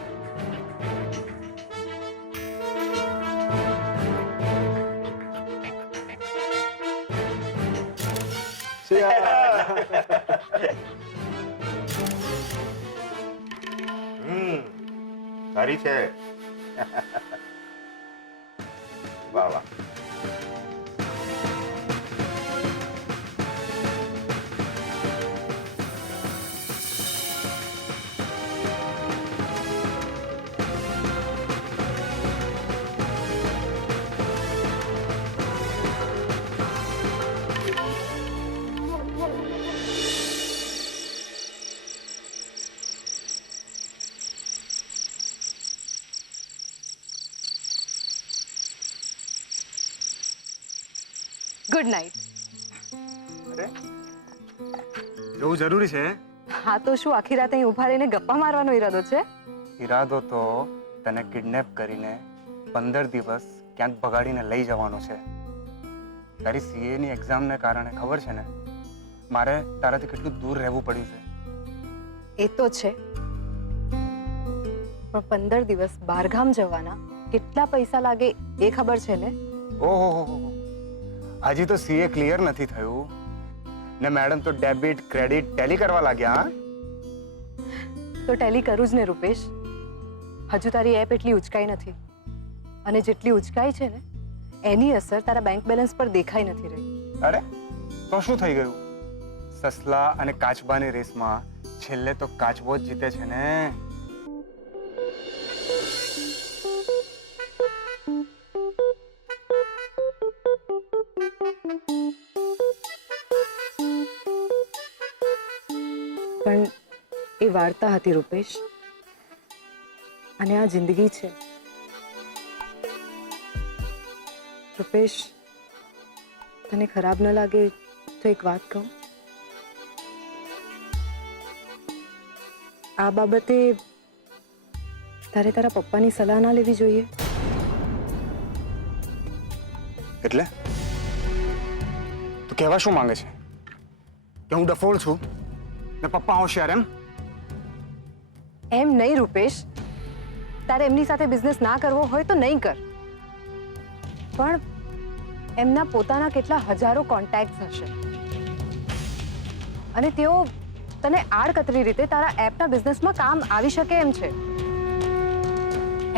સારી છે. વાહ વાહ. Good night. એવું જરૂરી છે? હા તો શું આખી રાત અહીં ઊભા રહીને ગપ્પા મારવાનો ઈરાદો છે? ઈરાદો તો તને કિડનેપ કરીને 15 દિવસ ક્યાંક ભગાડીને લઈ જવાનો છે. તારી સીએ ની એક્ઝામને કારણે ખબર છે ને, મારે તારાથી કેટલું દૂર રહેવું પડ્યું છે. એ તો છે, પણ 15 દિવસ બહારગામ જવાના કેટલા પૈસા લાગે એ ખબર છે ને? ઓહો, હજી તો સીએ ક્લિયર નથી થયું ને મેડમ તો ડેબિટ ક્રેડિટ ટેલી કરવા લાગ્યા. તો ટેલી કરું જ ને રૂપેશ. હજુ તારી એપ એટલી ઉચકાઈ નથી, અને જેટલી ઉચકાઈ છે ને એની અસર તારા બેંક બેલેન્સ પર દેખાઈ નથી રહી. અરે તો શું થઈ ગયું? સસલા અને કાચબાની રેસમાં છેલ્લે તો કાચબો જ જીતે છે ને. પણ એ વાર્તા હતી રૂપેશ, અને આ જિંદગી છે. રૂપેશ, તને ખરાબ ન લાગે તો એક વાત કહું? આ બાબતે તારે તારા પપ્પાની સલાહ ના લેવી જોઈએ. એટલે તું કહેવા શું માંગે છે? કે હું ડફોળ છું ને પપ્પા હોશિયાર એમ? એમ નહીં રૂપેશ, તારે એમની સાથે બિઝનેસ ના કરવો હોય તો નહીં કર, પણ એમના પોતાના કેટલા હજારો કોન્ટેક્ટ હશે અને તેઓ તને આડકતરી રીતે તારા એપના બિઝનેસમાં કામ આવી શકે એમ છે.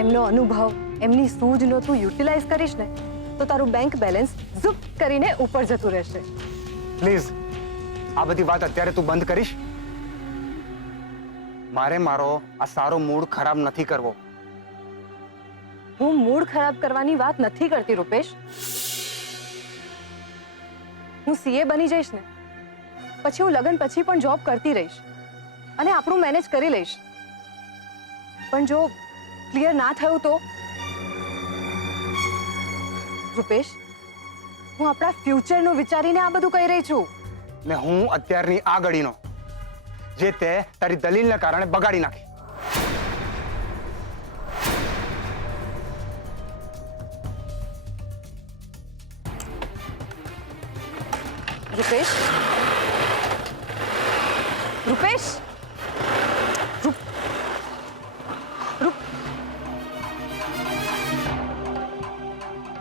એમનો અનુભવ, એમની સૂઝનો તું યુટિલાઇઝ કરીશ ને તો તારું બેંક બેલેન્સ ઝુપ કરીને ઉપર જતું રહેશે. પ્લીઝ આ બધી વાત અત્યારે તું બંધ કરીશ? મારે મારો આ સારો મૂડ ખરાબ નથી કરવો. હું મૂડ ખરાબ કરવાની વાત નથી કરતી રૂપેશ. હું સીએ બની જઈશ ને પછી હું લગ્ન પછી પણ જોબ કરતી રહીશ અને આપણું મેનેજ કરી લઈશ. પણ જો ક્લિયર ના થયું તો રૂપેશ, હું આપણા ફ્યુચરનું વિચારીને આ બધું કહી રહી છું. ને હું અત્યારની આ ઘડીનો જે તે તારી દલીલના કારણે બગાડી નાખી. રૂપેશ, રૂપેશ,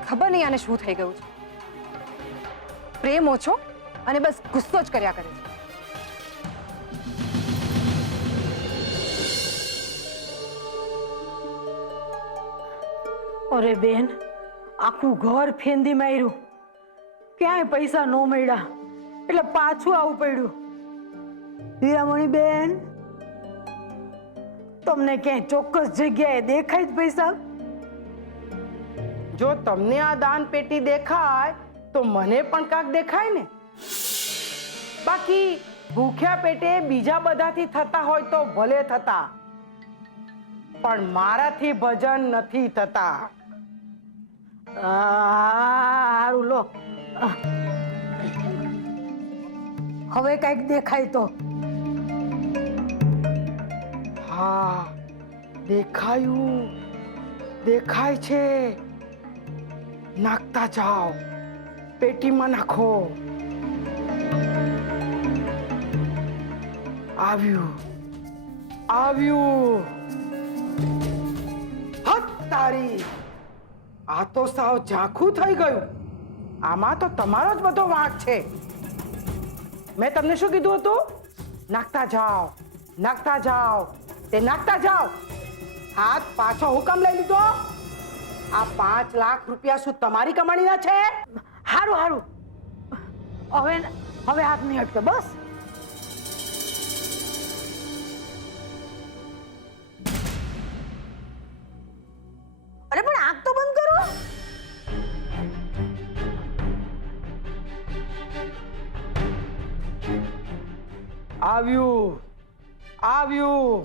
ખબર નહીં આને શું થઈ ગયું છે. પ્રેમ ઓછો અને બસ ગુસ્સો જ કર્યા કરે છે. અરે બેન, આખું ઘર ફેંદી માર્યું, ક્યાંય પૈસા ન મળ્યા એટલે પાછું આવવું પડ્યું. હીરામણી બેન, તમને ક્યાંય ચોક્કસ જગ્યાએ દેખાય જ પૈસા? જો તમને આ દાન પેટી દેખાય તો મને પણ કાંક દેખાય ને. બાકી ભૂખ્યા પેટે બીજા બધાથી થતા હોય તો ભલે થતા, પણ મારાથી ભજન નથી થતા. સારું લો, હવે કઈક દેખાય તો. હા, દેખાયું, દેખાય છે. નાખતા જાઓ, પેટીમાં નાખો. આવ્યું. હટ તારી, આ તો સાવ ઝાંખું થઈ ગયું. આમાં તો તમારો જ બધો વાંક છે. મેં તમને શું કીધું હતું? નાખતા જાઓ, નાખતા જાઓ. તે નાખતા જાઓ. હાથ પાછો હુકમ લઈ લીધો. આ 5 લાખ રૂપિયા શું તમારી કમાણીના છે? હારું હારું, હવે હાથ નહીં અટકે બસ. અરે પણ આંખ તો બંધ કરો. આવ્યું.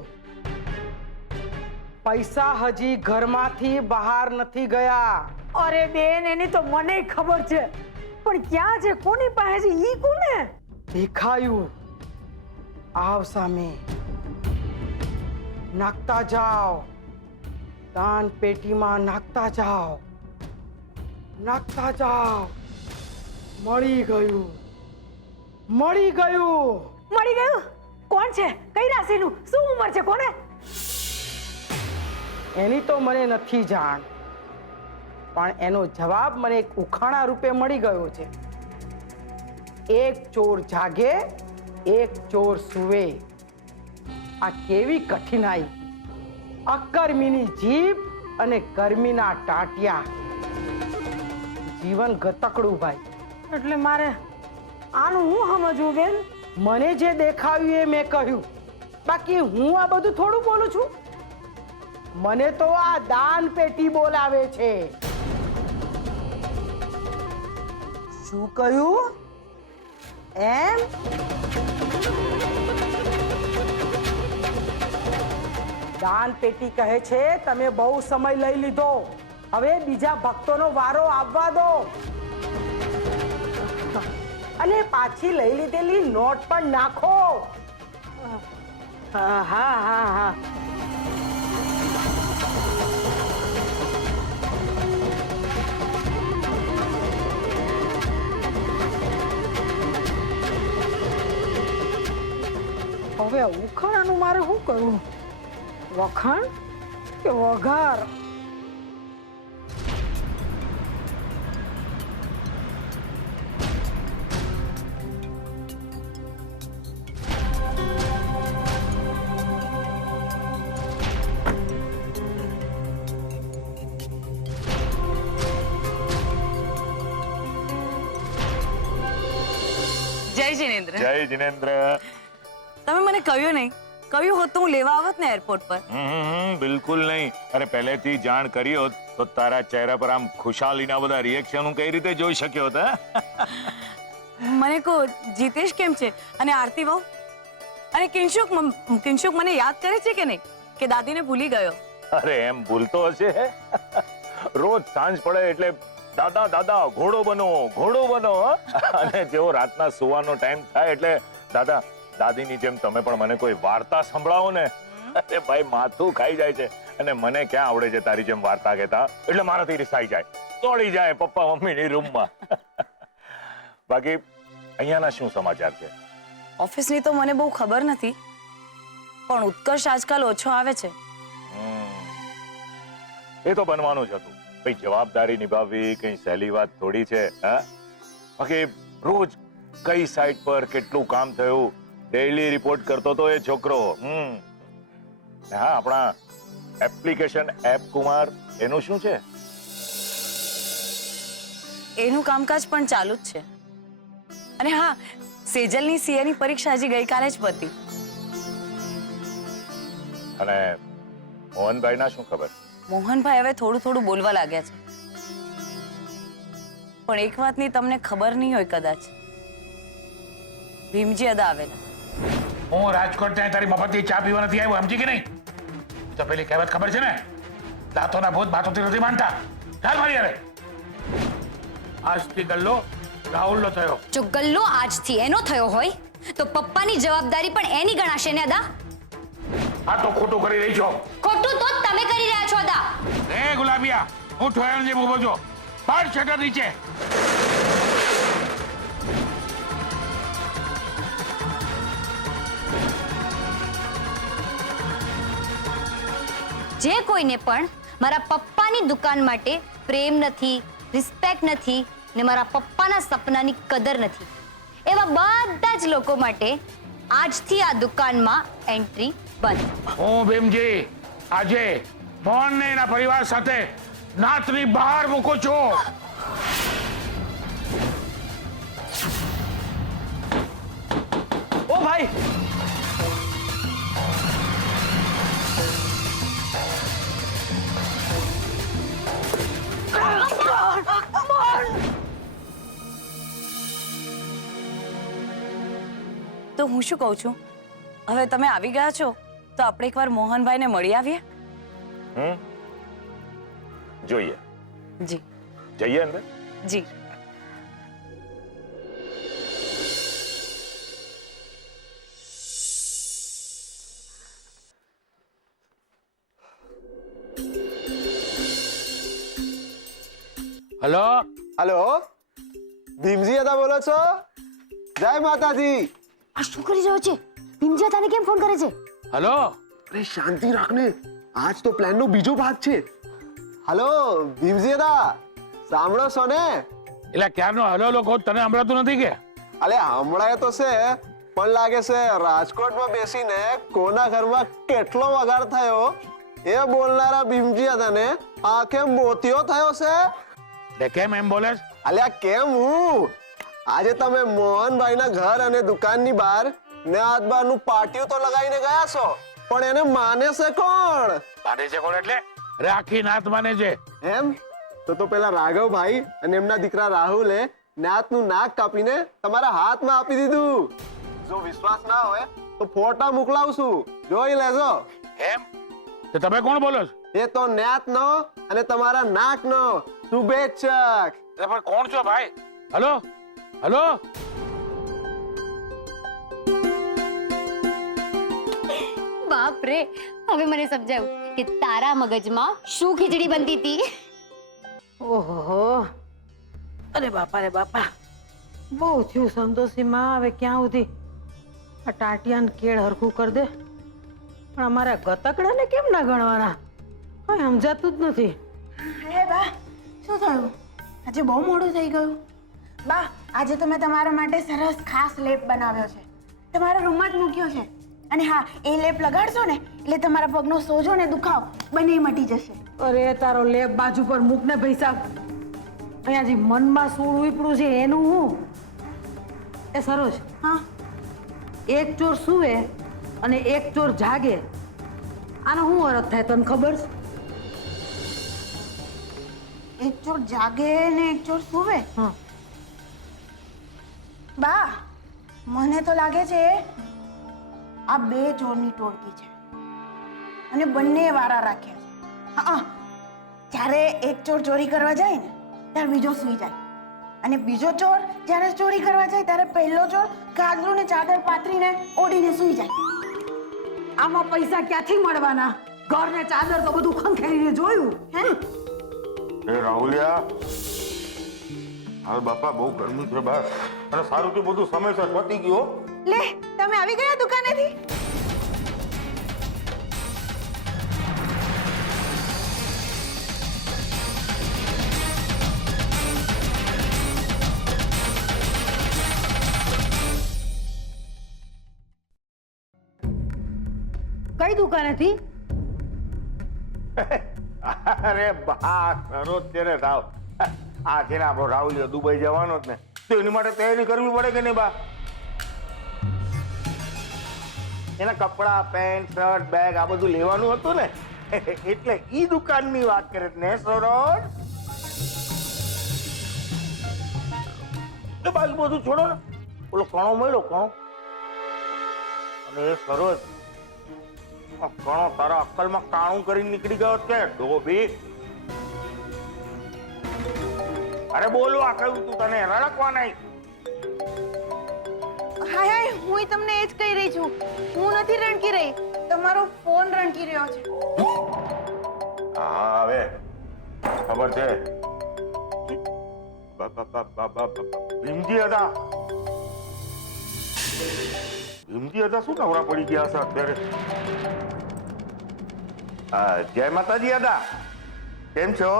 પૈસા હજી ઘરમાંથી બહાર નથી ગયા. અરે બેન, એની તો મને ખબર છે, પણ ક્યાં છે, કોની પાસે છે, ઈ કોને? દેખાયું. આવ સામે. નાખતા જાઓ. દાન પેટીમાં નાખતા જાઓ. નાખતા જાઓ. મળી ગયું. મળી ગયું? કોણ છે? કઈ રાશિનું? શું ઉંમર છે? કોને? એની તો મને નથી જાણ, પણ એનો જવાબ મને એક ઉખાણા રૂપે મળી ગયો છે. એક ચોર જાગે, એક ચોર સૂવે. આ કેવી કઠિનાઈ! અકર્મીની જીભ અને કર્મીના ટાટિયા. જીવન ગતકડું ભાઈ. એટલે મારે આનું હું સમજવું બેન? મને જે દેખાયું એ મેં કહ્યું, બાકી હું આ બધું થોડું બોલું છું. મને તો આ દાન પેટી બોલાવે છે. શું કહ્યું? એમ? દાન પેટી કહે છે તમે બહુ સમય લઈ લીધો, હવે બીજા ભક્તોનો વારો આવવા દો. અને પાછી લઈ લીધેલી નોટ પણ નાખો. હા. હવે ઉખાણાનું મારે શું કરવું? વખાણ કે વઘાર? જય જિનેન્દ્ર. જય જિનેન્દ્ર. તમે મને કહ્યું નહીં, કહ્યું હોત તો હું લેવા આવત ને એરપોર્ટ પર. બિલકુલ નહીં. અરે પહેલેથી જાણ કરી હોત તો તારા ચહેરા પર આમ ખુશાલીના બધા રિએક્શન હું કઈ રીતે જોઈ શક્યો હતો. મને કહો, જીતેશ કેમ છે? અને આરતી વહુ અને કિંશુક મને યાદ કરે છે કે નહીં, કે દાદીને ભૂલી ગયો? અરે એમ ભૂલતો હશે. રોજ સાંજ પડે એટલે દાદા દાદા ઘોડો બનો. અને જેવો રાતના સુવાનો ટાઈમ થાય એટલે દાદા દાદીની જેમ તમે પણ મને કોઈ વાર્તા સંભળાવો ને. અરે ભાઈ માથું ખાઈ જાય છે. અને મને ક્યાં આવડે છે તારી જેમ વાર્તા કહેતા, એટલે મારાથી રિસાઈ જાય, દોડી જાય પપ્પા મમ્મીની રૂમમાં. બાકી અહીંયાના શું સમાચાર છે? ઓફિસની તો મને બહુ ખબર નથી, પણ ઉત્કર્ષ આજકાલ ઓછો આવે છે. એ તો બનવાનું જ હતું. કઈ જવાબદારી નિભાવવી કઈ સહેલી વાત થોડી છે. બાકી રોજ કઈ સાઇટ પર કેટલું કામ થયું ડેઈલી રિપોર્ટ કરતો તો એ છોકરો. હા, આપણા એપ્લિકેશન એપ કુમાર, એનું શું છે? એનું કામકાજ પણ ચાલુ જ છે. અને હા, સેજલની સીએની પરીક્ષા હજી ગઈકાલે જ પતી. અને મોહનભાઈના શું ખબર? મોહનભાઈ હવે થોડું બોલવા લાગ્યા છે. પણ એક વાતની તમને ખબર નહીં હોય કદાચ. ભીમજી અદા આવેલા. હું રાજકોટ ત્યાં તારી મફતની ચા પીવા નથી આવ્યો, સમજી કે નહીં? તો પેલી કહેવત ખબર છે ને, દાંતોના ભૂત બાતોથી નથી માનતા. ચાલ મારી યારે. આજથી ગલ્લો રાહુલનો થયો. જો ગલ્લો આજથી એનો થયો હોય તો પપ્પાની જવાબદારી પણ એની ગણાશે ને અદા? આ તો ખોટું કરી રહી છો. ખોટું તો તમે કરી રહ્યા છો અદા. એ ગુલાબિયા, હું ઠોયાણ જેમ ઉભો છો. પાડ શટર નીચે. જે કોઈને પણ મારા પપ્પાની દુકાન માટે પ્રેમ નથી, રિસ્પેક્ટ નથી ને મારા પપ્પાના સપનાની કદર નથી, એવા બધા જ લોકો માટે આજથી આ દુકાનમાં એન્ટ્રી બંધ. હું ભીમજી આજે મોહનને એના પરિવાર સાથે નાતની બહાર મૂકું છું. ઓ ભાઈ, તો હું શું કહું છું, હવે તમે આવી ગયા છો તો આપણે એકવાર મોહનભાઈને મળી આવીએ. જોઈએ. જી જઈએ અંદર. જી. હલો હેલો, ભીમજી હતા બોલો છો? જય માતાજી. આ શું કરી રહ્યો છે? ભીમજી તને કેમ ફોન કરે છે? હલો, અરે શાંતિ રાખને, આજ તો પ્લાન નો બીજો ભાગ છે. હેલો ભીમજી હતા, સાંભળો છો ને? એટલે ક્યારનો હલો લોકો તને સંભળાતું નથી કે? અલે હમણાં તો છે, પણ લાગે છે રાજકોટમાં બેસીને કોના ઘરમાં કેટલો વગાડ થયો એ બોલનારા ભીમજી હતા ને આંખે મોતિયો થયો છે. તે કેમ એમ બોલે? અલ્યા કેમ હું? આજે તમે મોહનભાઈના ઘર અને દુકાનની બહાર ને હાથ બહારનું પાટિયું તો લગાવીને ગયા છો, પણ એને માને છે કોણ? માને છે કોણ એટલે? રાખી નાથ માને છે. એમ તો પેલા રાઘવભાઈ અને એમના દીકરા રાહુલે નાથનું નાક કાપીને તમારા હાથમાં આપી દીધું. જો વિશ્વાસ ના હોય તો ફોટા મોકલાવશું, જોઈ લેજો. એમ? તો તમે કોણ બોલો છો? એ તો નાથનો અને તમારા નાકનો શુભેચ્છક. પણ કોણ છો ભાઈ? હલો હલો, બાપ રે, હવે મને સમજાયું કે તારા મગજમાં શું ખીચડી બનતી હતી. ઓહો, અરે બાપા રે બાપા, બહુ થયું સંતોષી માં. હવે ક્યાં સુધી આ ટાટિયાને કેળ હરખું કરી દે, પણ અમારા ગતકડાને કેમ ના ગણવાના? કઈ સમજાતું જ નથી. હે બા, શું થયું? આજે બહુ મોડું થઈ ગયું. બા, આજે તો મેં તમારા માટે સરસ ખાસ લેપ બનાવ્યો છે, તમારા રૂમમાં જ મૂક્યો છે. અને હા, એ લેપ લગાડશો ને એટલે તમારા પગનો સોજો ને દુખાવ બંને મટી જશે. અરે તારો લેપ બાજુ પર મૂક ને ભાઈ સાહેબ. અહીંયા જે મનમાં સૂળ ઉપડું છે એનું હું? એ સરોજ, હા, એક ચોર સૂવે અને એક ચોર જાગે, આનો શું અર્થ થાય તને ખબર છે? એક ચોર જાગે ને એક ચોર સૂવે. હા, બા, મને તો લાગે છે આ બે ચોરની ટોળકી છે અને બંને વારા રાખ્યા છે. હા, જ્યારે એક ચોર ચોરી કરવા જાય ને ત્યારે બીજો સૂઈ જાય, અને બીજો ચોર જ્યારે ચોરી કરવા જાય ત્યારે પહેલો ચોર ગાદલું ને ચાદર પાથરીને ઓઢીને સૂઈ જાય. આમાં પૈસા ક્યાંથી મળવાના? ઘર ને ચાદર તો બધું ખંખેરીને જોયું. હે? એ રાહુલિયા, હવે બાપા બહુ ગરમી છે બહાર, અને સારું કે બધું સમયસર પતી ગયો. લે, તમે આવી ગયા દુકાનેથી? કઈ દુકાનેથી? અરે બા, સરોજ છે ને સાવ, આ છે ને આપણો રાહુલિયો દુબઈ જવાનો જ ને, તો એની માટે તૈયારી કરવી પડે કે નહીં બા? એના કપડા, પેન્ટ, શર્ટ, બેગ આ બધું લેવાનું હતું ને, એટલે ઈ દુકાનની વાત કરે ને સરોજ. એ બાકી બધું છોડો ને, ઓલો કણો મળ્યો કણો, અને એ સરોજ કણો તારા અક્કલમાં કાણું કરીને નીકળી ગયો છે ડોબી. અરે બોલવા કહ્યું તું તને, રડકવા નહીં. હાય હાય, હું તમને એ જ કહી રહી છું. હું નથી રણકી રહી, તમારો ફોન રણકી રહ્યો છે. હા, હવે ખબર છે. ભીમજી હતા, ભીમજી હતા, શું નવરા પડી ગયા હશે અત્યારે? જય માતાજી દાદા, કેમ છો?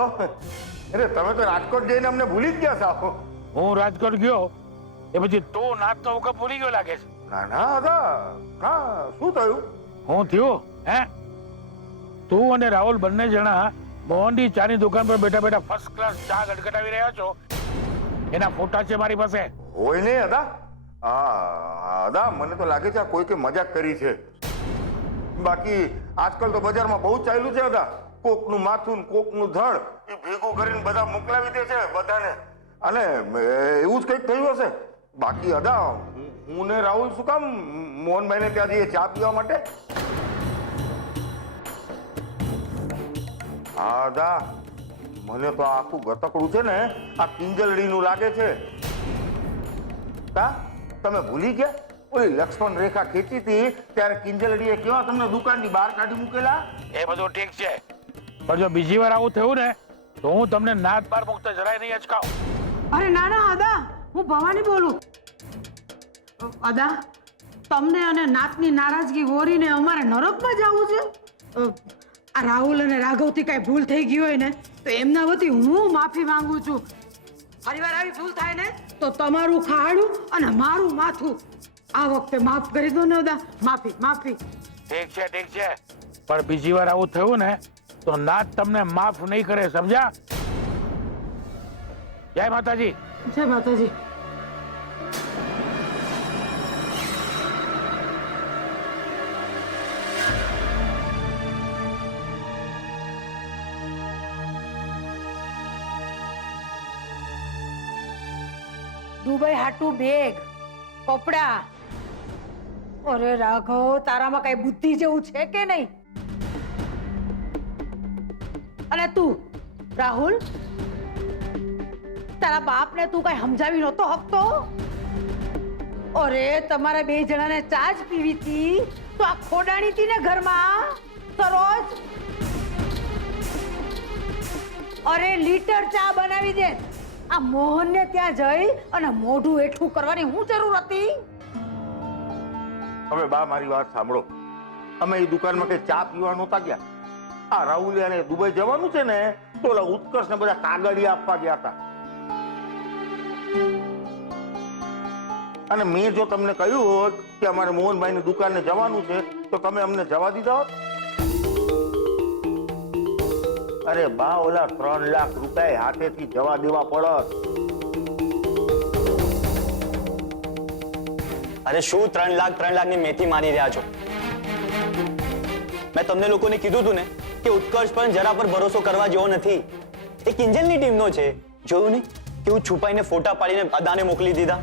અરે તમે તો રાજકોટ જઈને અમને ભૂલી જ ગયા સાવ. હું રાજકોટ ગયો એ પછી તું નાચતો વખત ભૂલી ગયો લાગે છે. ના ના દાદા, હા શું થયું? હું થયું હે? તું અને રાહુલ બંને જણા મોહનની ચાની દુકાન પર બેઠા બેઠા ફર્સ્ટ ક્લાસ ચા ગટગટાવી રહ્યા છો. એના ફોટા છે મારી પાસે. હોય નહીં દાદા. હા દાદા, મને તો લાગે છે આ કોઈકે મજાક કરી છે. બાકી આજકાલ તો બજારમાં બહુ ચાલ્યું છે દાદા. કોકનું માથું ને કોકનું ધડ એ ભેગું કરીને બધા મોકલાવી દે છે બધાને. અને એવું જ કંઈક થયું હશે. બાકી દાદા, હું ને રાહુલ શું કામ મોહનભાઈને ત્યાં જઈએ ચા પીવા માટે? હા દાદા, મને તો આખું ગતકડું છે ને આ કિંજલડીનું લાગે છે. કા તમે ભૂલી ગયા? ઓલી લક્ષ્મણ રેખા ખેંચી હતી ત્યારે કિંજલડીએ કેવા તમને દુકાનની બહાર કાઢી મૂકેલા? એ બધું ઠીક છે, પણ જો બીજી વાર આવું થયું ને તો હું તમને નાત બાર મુકતા જરાય નહીં અચકાવ. અરે ના ના અદા, હું ભવાની બોલું. અદા, તમને અને નાતની નારાજગી વોરીને અમારે નરકમાં જવું છે? આ રાહુલ અને રાઘવથી કાંઈ ભૂલ થઈ ગઈ હોય ને તો એમના વતી હું માફી માંગુ છું. ફરીવાર આવી ભૂલ થાય ને તો તમારું ખાડું અને મારું માથું. આ વખતે માફ કરી દો ને અદા, માફી માફી. ઠીક છે, પણ બીજી વાર આવું થયું ને તો નાત તમને માફ નહીં કરે, સમજ્યા? જય માતાજી. જય માતાજી. દુબઈ હાટું બેગ, કપડા. અરે રાઘવ, તારામાં કઈ બુદ્ધિ જેવું છે કે નહીં? અને તું રાહુલ, તારા બાપને તું કઈ સમજાવી નહોતો હકતો? અરે તમારા બે જણાને ચા જ પીવી હતી તો આ ખોડાણી હતી ને ઘરમાં સરોજ. અરે લીટર ચા બનાવી દે. આ મોહનને ત્યાં જઈ અને મોઢું એઠું કરવાની હું જરૂર હતી? હવે બા મારી વાત સાંભળો. અમે એ દુકાનમાં કઈ ચા પીવા નહોતા ગયા. આ રાહુલિયાને દુબઈ જવાનું છે ને તો ઓલા ઉત્કર્ષને બધા કાગળિયા આપવા ગયા હતા. અને મેં જો તમને કહ્યું હોત કે અમારે મોહનભાઈની દુકાને જવાનું છે તો તમે અમને જવા દીધા હોત? અરે બા, ઓલા 3 લાખ રૂપિયા હાથેથી જવા દેવા પડત. અરે શું 3 લાખની મેથી મારી રહ્યા છો? મેં તમને લોકોને કીધું હતું ને કે ઉત્કર્ષ પણ જરા પર ભરોસો કરવા જેવો નથી. એ કિંજલની ટીમનો છે. જોયું ને કેવું છુપાઈને ફોટા પાડીને અદાને મોકલી દીધા.